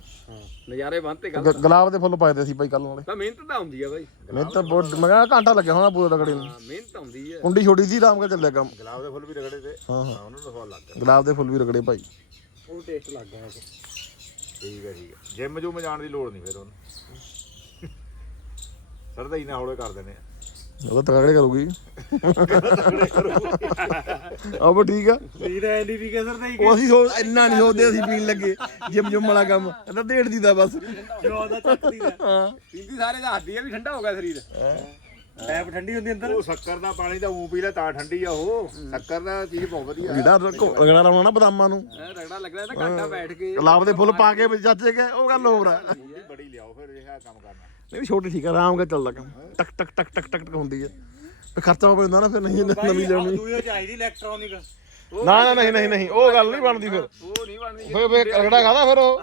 ਨਜ਼ਾਰੇ ਬੰਨਤੇ ਕੱਲ ਗ- ਗੁਲਾਬ ਦੇ ਫੁੱਲ ਪਾਏ ਦੇ ਸੀ ਬਾਈ ਕੱਲ ਵਾਲੇ ਤਾਂ ਮਿਹਨਤ ਤਾਂ ਹੁੰਦੀ ਆ ਬਾਈ। ਮੈਂ ਤਾਂ ਬਹੁਤ ਮੈਂ ਕਿਹਾ ਘੰਟਾ ਲੱਗਿਆ ਹੋਣਾ ਪੂਰਾ ਤਕੜੇ ਨੂੰ। ਹਾਂ ਮਿਹਨਤ ਹੁੰਦੀ ਆ। ਕੁੰਡੀ ਛੋਟੀ ਸੀ ਆਰਾਮ ਨਾਲ ਚੱਲਿਆ ਕੰਮ। ਗੁਲਾਬ ਦੇ ਫੁੱਲ ਵੀ ਰਗੜੇ ਤੇ। ਹਾਂ ਹਾਂ। ਉਹਨਾਂ ਨੂੰ ਸਵਾਦ ਲੱਗ ਗਿਆ। ਗੁਲਾਬ ਦੇ ਫੁੱਲ ਵੀ ਰਗੜੇ ਭਾਈ। ਉਹ ਟੇਸਟ ਲੱਗ ਗਿਆ ਠੀਕ ਹੈ ਠੀਕ ਹੈ ਜਿਮ ਜੂਮ ਜਾਣ ਦੀ ਲੋੜ ਨਹੀਂ ਫਿਰ ਉਹਨੂੰ। ਸਰਦਾਈ ਨਾਲ ਹੌਲੇ ਕਰ ਦਿੰਦੇ ਆ। ਉਹ ਤਾਂ ਤਗੜੇ ਕਰੂਗੀ। ਆ ਬਾ ਠੀਕ ਆ। ਸਰੀਰ ਐ ਨਹੀਂ ਵੀ ਕਸਰ ਦਾ ਹੀ ਉਹ ਅਸੀਂ ਸੋਚ ਇੰਨਾ ਨਹੀਂ ਸੋਚਦੇ ਅਸੀਂ ਪੀਣ ਲੱਗੇ ਜਿਮ ਜੁਮ ਵਾਲਾ ਕੰਮ। ਇਹਦਾ ਡੇਢ ਦੀ ਦਾ ਬਸ। ਜੋ ਦਾ ਚੱਕਦੀ ਦਾ ਹਾਂ। ਪੀਂਦੀ ਸਾਰੇ ਦਾ ਹੱਦੀ ਆ ਵੀ ਠੰਡਾ ਹੋ ਗਿਆ ਸਰੀਰ। ਟੈਪ ਠੰਡੀ ਹੁੰਦੀ ਅੰਦਰ? ਉਹ ਸ਼ੱਕਰ ਦਾ ਪਾਣੀ ਤਾਂ ਉਂ ਪੀ ਲੈ ਤਾਂ ਠੰਡੀ ਆ ਉਹ। ਸ਼ੱਕਰ ਦਾ ਚੀਜ਼ ਬਹੁਤ ਵਧੀਆ। ਹੈ ਜਿਹੜਾ ਰਗੜਾ ਲਾਉਣਾ ਨਾ ਬਦਾਮਾਂ ਨੂੰ। ਰਗੜਾ ਲੱਗ ਰਿਹਾ ਨਾ ਘੰਟਾ ਬੈਠ ਕੇ। ਗੁਲਾਬ ਦੇ ਫੁੱਲ ਪਾ ਕੇ ਵਿੱਚ ਚਾਚੇ ਗਏ ਉਹ ਗੱਲ ਹੋਰ ਆ। ਬੜੀ ਲਿਆਓ ਫਿਰ ਇਹ ਕੰਮ ਕਰਨਾ। ਨਹੀਂ ਛੋਟੀ ਠੀਕ ਆ ਆਰਾਮ ਨਾਲ ਚੱਲਦਾ ਕੰਮ ਟਕ ਟਕ ਟਕ ਟਕ ਟਕ ਟਕ ਹੁੰਦੀ ਹੈ ਫਿਰ ਖਰਚਾ ਹੋ ਪੈਂਦਾ ਨਾ ਫਿਰ ਨਹੀਂ ਨਵੀਂ ਲੈਣੀ ਦੂਜੇ ਚਾਹੀਦੀ ਇਲੈਕਟ੍ਰੋਨਿਕ ਨਾ ਨਾ ਨਹੀਂ ਨਹੀਂ ਨਹੀਂ ਉਹ ਗੱਲ ਨਹੀਂ ਬਣਦੀ ਫਿਰ। ਉਹ ਨਹੀਂ ਬਣਦੀ। ਫਿਰ ਫਿਰ ਰਗੜਾ ਖਾਦਾ ਫਿਰ ਉਹ।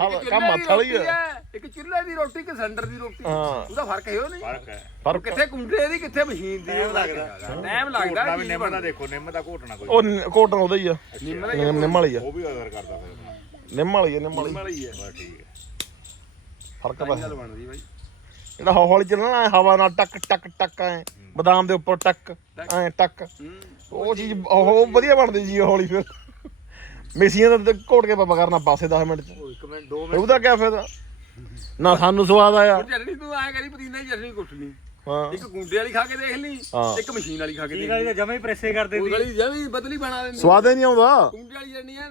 ਹਾਂ। ਕੰਮ ਹੱਥ ਵਾਲੀ ਆ। ਇੱਕ ਚੁੱਲ੍ਹੇ ਦੀ ਰੋਟੀ ਕਿ ਸਿਲੰਡਰ ਦੀ ਰੋਟੀ। ਹਾਂ। ਉਹਦਾ ਫ਼ਰਕ ਹੈ ਉਹ ਨਹੀਂ। ਫ਼ਰਕ ਹੈ। ਫ਼ਰਕ ਕਿੱਥੇ ਕੁੰਡੇ ਦੀ ਕਿੱਥੇ ਮਸ਼ੀਨ ਦੀ ਉਹ ਲੱਗਦਾ। ਟਾਈਮ ਲੱਗਦਾ ਘੋਟਣਾ ਵੀ ਚੀਜ਼ ਨਿੰਮ ਦਾ। ਦੇਖੋ ਨਿੰਮ ਦਾ ਘੋਟਣਾ ਕੋਈ ਉਹ ਕੋਟਨ ਉਹਦਾ ਹੀ ਆ। ਨਿੰਮ ਵਾਲੀ ਆ। ਉਹ ਵੀ ਅਸਰ ਕਰਦਾ ਫਿਰ। ਨਿੰਮ ਵਾਲੀ ਆ ਨਿੰਮ ਵਾਲੀ। ਵਾਲੀ ਹੈ ਬਸ ਠੀਕ ਹੈ। ਫ਼ਰਕ ਤਾਂ ਗੱਲ ਬਣਦੀ ਬਾਈ। ਜਿਹੜਾ ਹੌਲੀ ਚੱਲਣਾ ਐ ਹਵਾ ਨਾਲ ਟਕ ਟਕ ਟਕ ਐ ਬਦਾਮ ਦੇ ਉੱਪਰ ਟਕ ਐ ਟਕ। ਉਹ ਚੀਜ਼ ਉਹ ਵਧੀਆ ਬਣਦੀ ਜੀ ਹੌਲੀ ਫਿਰ। ਮੇਸੀਆਂ ਦਾ ਘੋਟ ਕੇ ਪਾਪਾ ਕਰਨਾ ਪਾਸੇ 10 ਮਿੰਟ ਚ। ਇੱਕ ਮਿੰਟ ਉਹਦਾ ਕੀ ਫਾਇਦਾ? ਨਾ ਸਾਨੂੰ ਸਵਾਦ ਆਇਆ। ਚਟਣੀ ਤੂੰ ਆਇਆ ਕਰੀ ਪਤੀਨਾ ਦੀ ਚਟਣੀ ਕੁੱਟਣੀ ਹਾਂ। ਇੱਕ ਗੁੰਡੇ ਵਾਲੀ ਖਾ ਕੇ ਦੇਖ ਲਈ ਹਾਂ। ਇੱਕ ਮਸ਼ੀਨ ਵਾਲੀ ਖਾ ਕੇ ਠੀਕ ਦੇਖ ਆ ਲਈ ਜੀ ਜਮੇ ਹੀ ਪ੍ਰੈਸੇ ਕਰਦੇ ਉਹ ਸੀ। ਵਾਲੀ ਜਮੀ ਬਦਲੀ ਬਣਾ ਦਿੰਦੀ ਸਵਾਦ ਹੀ ਨਹੀਂ ਆਉਂਦਾ। ਗੁੰਡੇ ਵਾਲੀ ਚਟਣੀ ਐ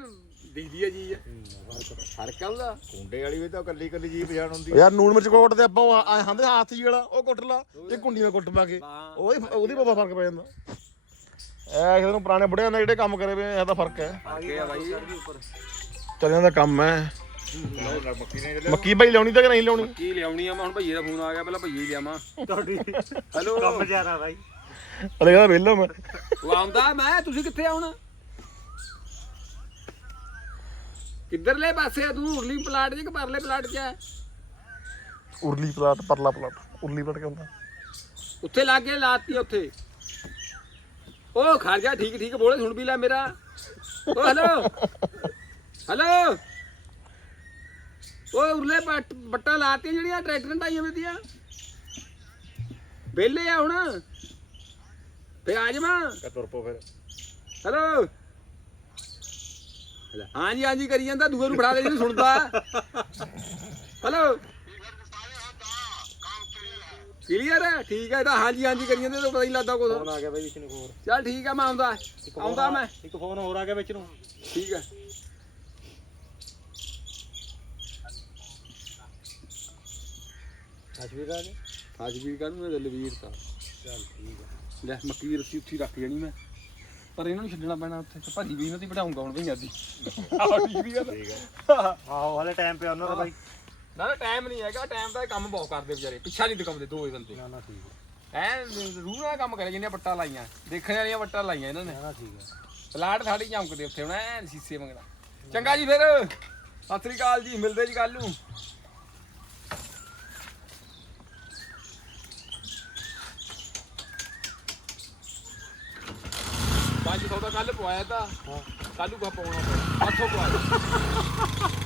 ਦੀਦੀ ਆ ਜੀ। ਫ਼ਰਕ ਆ ਉਹਦਾ। ਕੁੰਡੇ ਵਾਲੀ ਵੀ ਤਾਂ ਕੱਲੀ ਕੱਲੀ ਜੀ ਪਛਾਣ ਹੁੰਦੀ ਯਾਰ ਨੂਣ ਮਿਰਚ ਕੋਟ ਤੇ ਆਪਾਂ ਉਹ ਆਏ ਹੰਦੇ ਹੱਥ ਜੀ ਵਾਲਾ ਉਹ ਕੁੱਟ ਲਾ ਇਹ ਕੁੰਡੀ ਨਾਲ ਕੁੱਟ ਪਾ ਕੇ। ਹਾਂ। ਉਹਦੀ ਬਾਬਾ ਫ਼ਰਕ ਪੈ ਜਾਂਦਾ। ਐ ਕਿਸੇ ਨੂੰ ਪੁਰਾਣੇ ਬੁੜਿਆਂ ਨੇ ਜਿਹੜੇ ਕੰਮ ਕਰੇ ਵੇ ਇਹਦਾ ਫ਼ਰਕ ਹੈ। ਆ ਗਿਆ ਬਾਈ। ਚੱਲਿਆਂ ਦਾ ਕੰਮ ਹੈ। ਮੱਕੀ ਨੇ ਜਿਹੜੇ ਮੱਕੀ ਭਾਈ ਲਾਉਣੀ ਤਾਂ ਕਿ ਨਹੀਂ ਲਾਉਣੀ ਕੀ ਲਿਆਉਣੀ ਆ ਮੈਂ ਹੁਣ ਭਈਏ ਦਾ ਫੋਨ ਆ ਗਿਆ ਪਹਿਲਾਂ ਭਈਏ ਹੀ ਲਿਆਵਾਂ। ਤੁਹਾਡੀ ਹੈਲੋ। ਕੰਮ ਜ਼ਿਆਦਾ ਬਾਈ। ਅਰੇ ਕਹਿੰਦਾ ਵੇਲੋ ਮੈਂ। ਉਹ ਆਉਂਦਾ ਮੈਂ ਤੁਸੀਂ ਕਿੱਥੇ ਆਉਣਾ ਕਿੱਧਰਲੇ ਪਾਸੇ ਆ ਤੂੰ? ਉਰਲੀ ਪਲਾਟ 'ਚ ਕਿ ਪਰਲੇ ਪਲਾਟ 'ਚ ਆ? ਉਰਲੀ ਪਲਾਟ ਪਰਲਾ ਪਲਾਟ। ਉਰਲੀ ਪਲਾਟ ਕਹਿੰਦਾ ਉੱਥੇ ਲੱਗ ਕੇ ਲਾਤੀ ਉੱਥੇ। ਉਹ ਖੜ ਜਾ ਠੀਕ ਠੀਕ ਬੋਲੇ ਸੁਣ ਵੀ ਲੈ ਮੇਰਾ। ਓ ਹੈਲੋ ਹੈਲੋ ਓ ਉਰਲੇ ਬੱਟ ਬੱਟਾਂ ਲਾਤੀਆਂ ਜਿਹੜੀਆਂ ਟਰੈਕਟਰ ਢਾਈਆਂ ਵੇਦੀਆਂ ਵਿਹਲੇ ਆ ਹੁਣ। ਫੇ ਆ ਜਾਵਾਂ। ਕਾ ਤੁਰ ਪੋ ਫਿਰ। ਹੈਲੋ ਹਾਂਜੀ ਹਾਂਜੀ ਕਰੀ ਜਾਂਦਾ ਦੂਏ ਨੂੰ ਫੜਾ ਦੇ ਜਿਹਨੂੰ ਸੁਣਦਾ। ਹੈਲੋ ਕਲੀਅਰ ਹੈ? ਠੀਕ ਹੈ ਤਾਂ ਹਾਂਜੀ ਹਾਂਜੀ ਕਰੀ ਜਾਂਦੇ ਤਾਂ ਪਤਾ ਹੀ ਲੱਗਦਾ ਫੋਨ ਆ ਗਿਆ ਬਾਈ ਵਿੱਚ ਨੂੰ ਹੋਰ। ਚੱਲ ਠੀਕ ਹੈ ਮੈਂ ਆਉਂਦਾ। ਆਉਂਦਾ ਮੈਂ। ਇੱਕ ਫੋਨ ਹੋਰ ਆ ਗਿਆ ਵਿੱਚ ਨੂੰ। ਠੀਕ ਹੈ। ਅਸ਼ਵੀਰ ਆ ਗਿਆ। ਅੱਜ ਵੀ ਮੈਂ ਦਲਵੀਰ ਤਾਂ। ਚੱਲ ਠੀਕ ਹੈ। ਲੈ ਮੱਕੀ ਦੀ ਰੱਸੀ ਉੱਥੇ ਹੀ ਰੱਖ ਜਾਣੀ ਮੈਂ। ਪਰ ਇਹਨਾਂ ਨੂੰ ਛੱਡਣਾ ਪੈਣਾ ਉੱਥੇ ਤੇ ਭਰੀ ਵੀ ਇਹਨਾਂ ਦੀ ਬਿਠਾਉਂਗਾ ਹੁਣ ਭਈਆਂ ਦੀ ਆਹ ਠੀਕ ਵੀ ਗੱਲ ਠੀਕ ਹੈ ਆਹੋ ਹਲੇ ਟਾਈਮ ਪਿਆ ਉਹਨਾਂ ਦਾ ਬਾਈ। ਨਾ ਨਾ ਟਾਈਮ ਨਹੀਂ ਹੈਗਾ ਟਾਈਮ ਦਾ ਇਹ ਕੰਮ ਬਹੁਤ ਕਰਦੇ ਵਿਚਾਰੇ ਪਿੱਛਾ ਨਹੀਂ ਦਿਖਾਉਂਦੇ ਦੋ ਹੀ ਬੰਦੇ। ਨਾ ਨਾ ਠੀਕ ਹੈ ਐ ਰੂਹ ਨਾਲ ਕੰਮ ਕਰੇ ਜਿੰਨੀਆਂ ਵੱਟਾਂ ਲਾਈਆਂ ਦੇਖਣ ਵਾਲੀਆਂ ਵੱਟਾਂ ਲਾਈਆਂ ਇਹਨਾਂ ਨੇ। ਨਾ ਨਾ ਠੀਕ ਹੈ ਪਲਾਟ ਸਾਡੇ ਚਮਕਦੇ ਉੱਥੇ ਹੁਣ ਐ ਸੀਸੇ ਮੰਗਣਾ ਚੰਗਾ ਜੀ ਫਿਰ ਸਤਿ ਸ੍ਰੀ ਅਕਾਲ ਜੀ ਮਿਲਦੇ ਜੀ ਕੱਲ ਨੂੰ। ਪੰਜ ਸੌ ਦਾ ਕੱਲ ਪਵਾਇਆ ਤਾਂ ਕੱਲ ਕਾ ਪਾਉਣਾ ਪਿਆ ਹੱਥੋਂ ਪਵਾਇਆ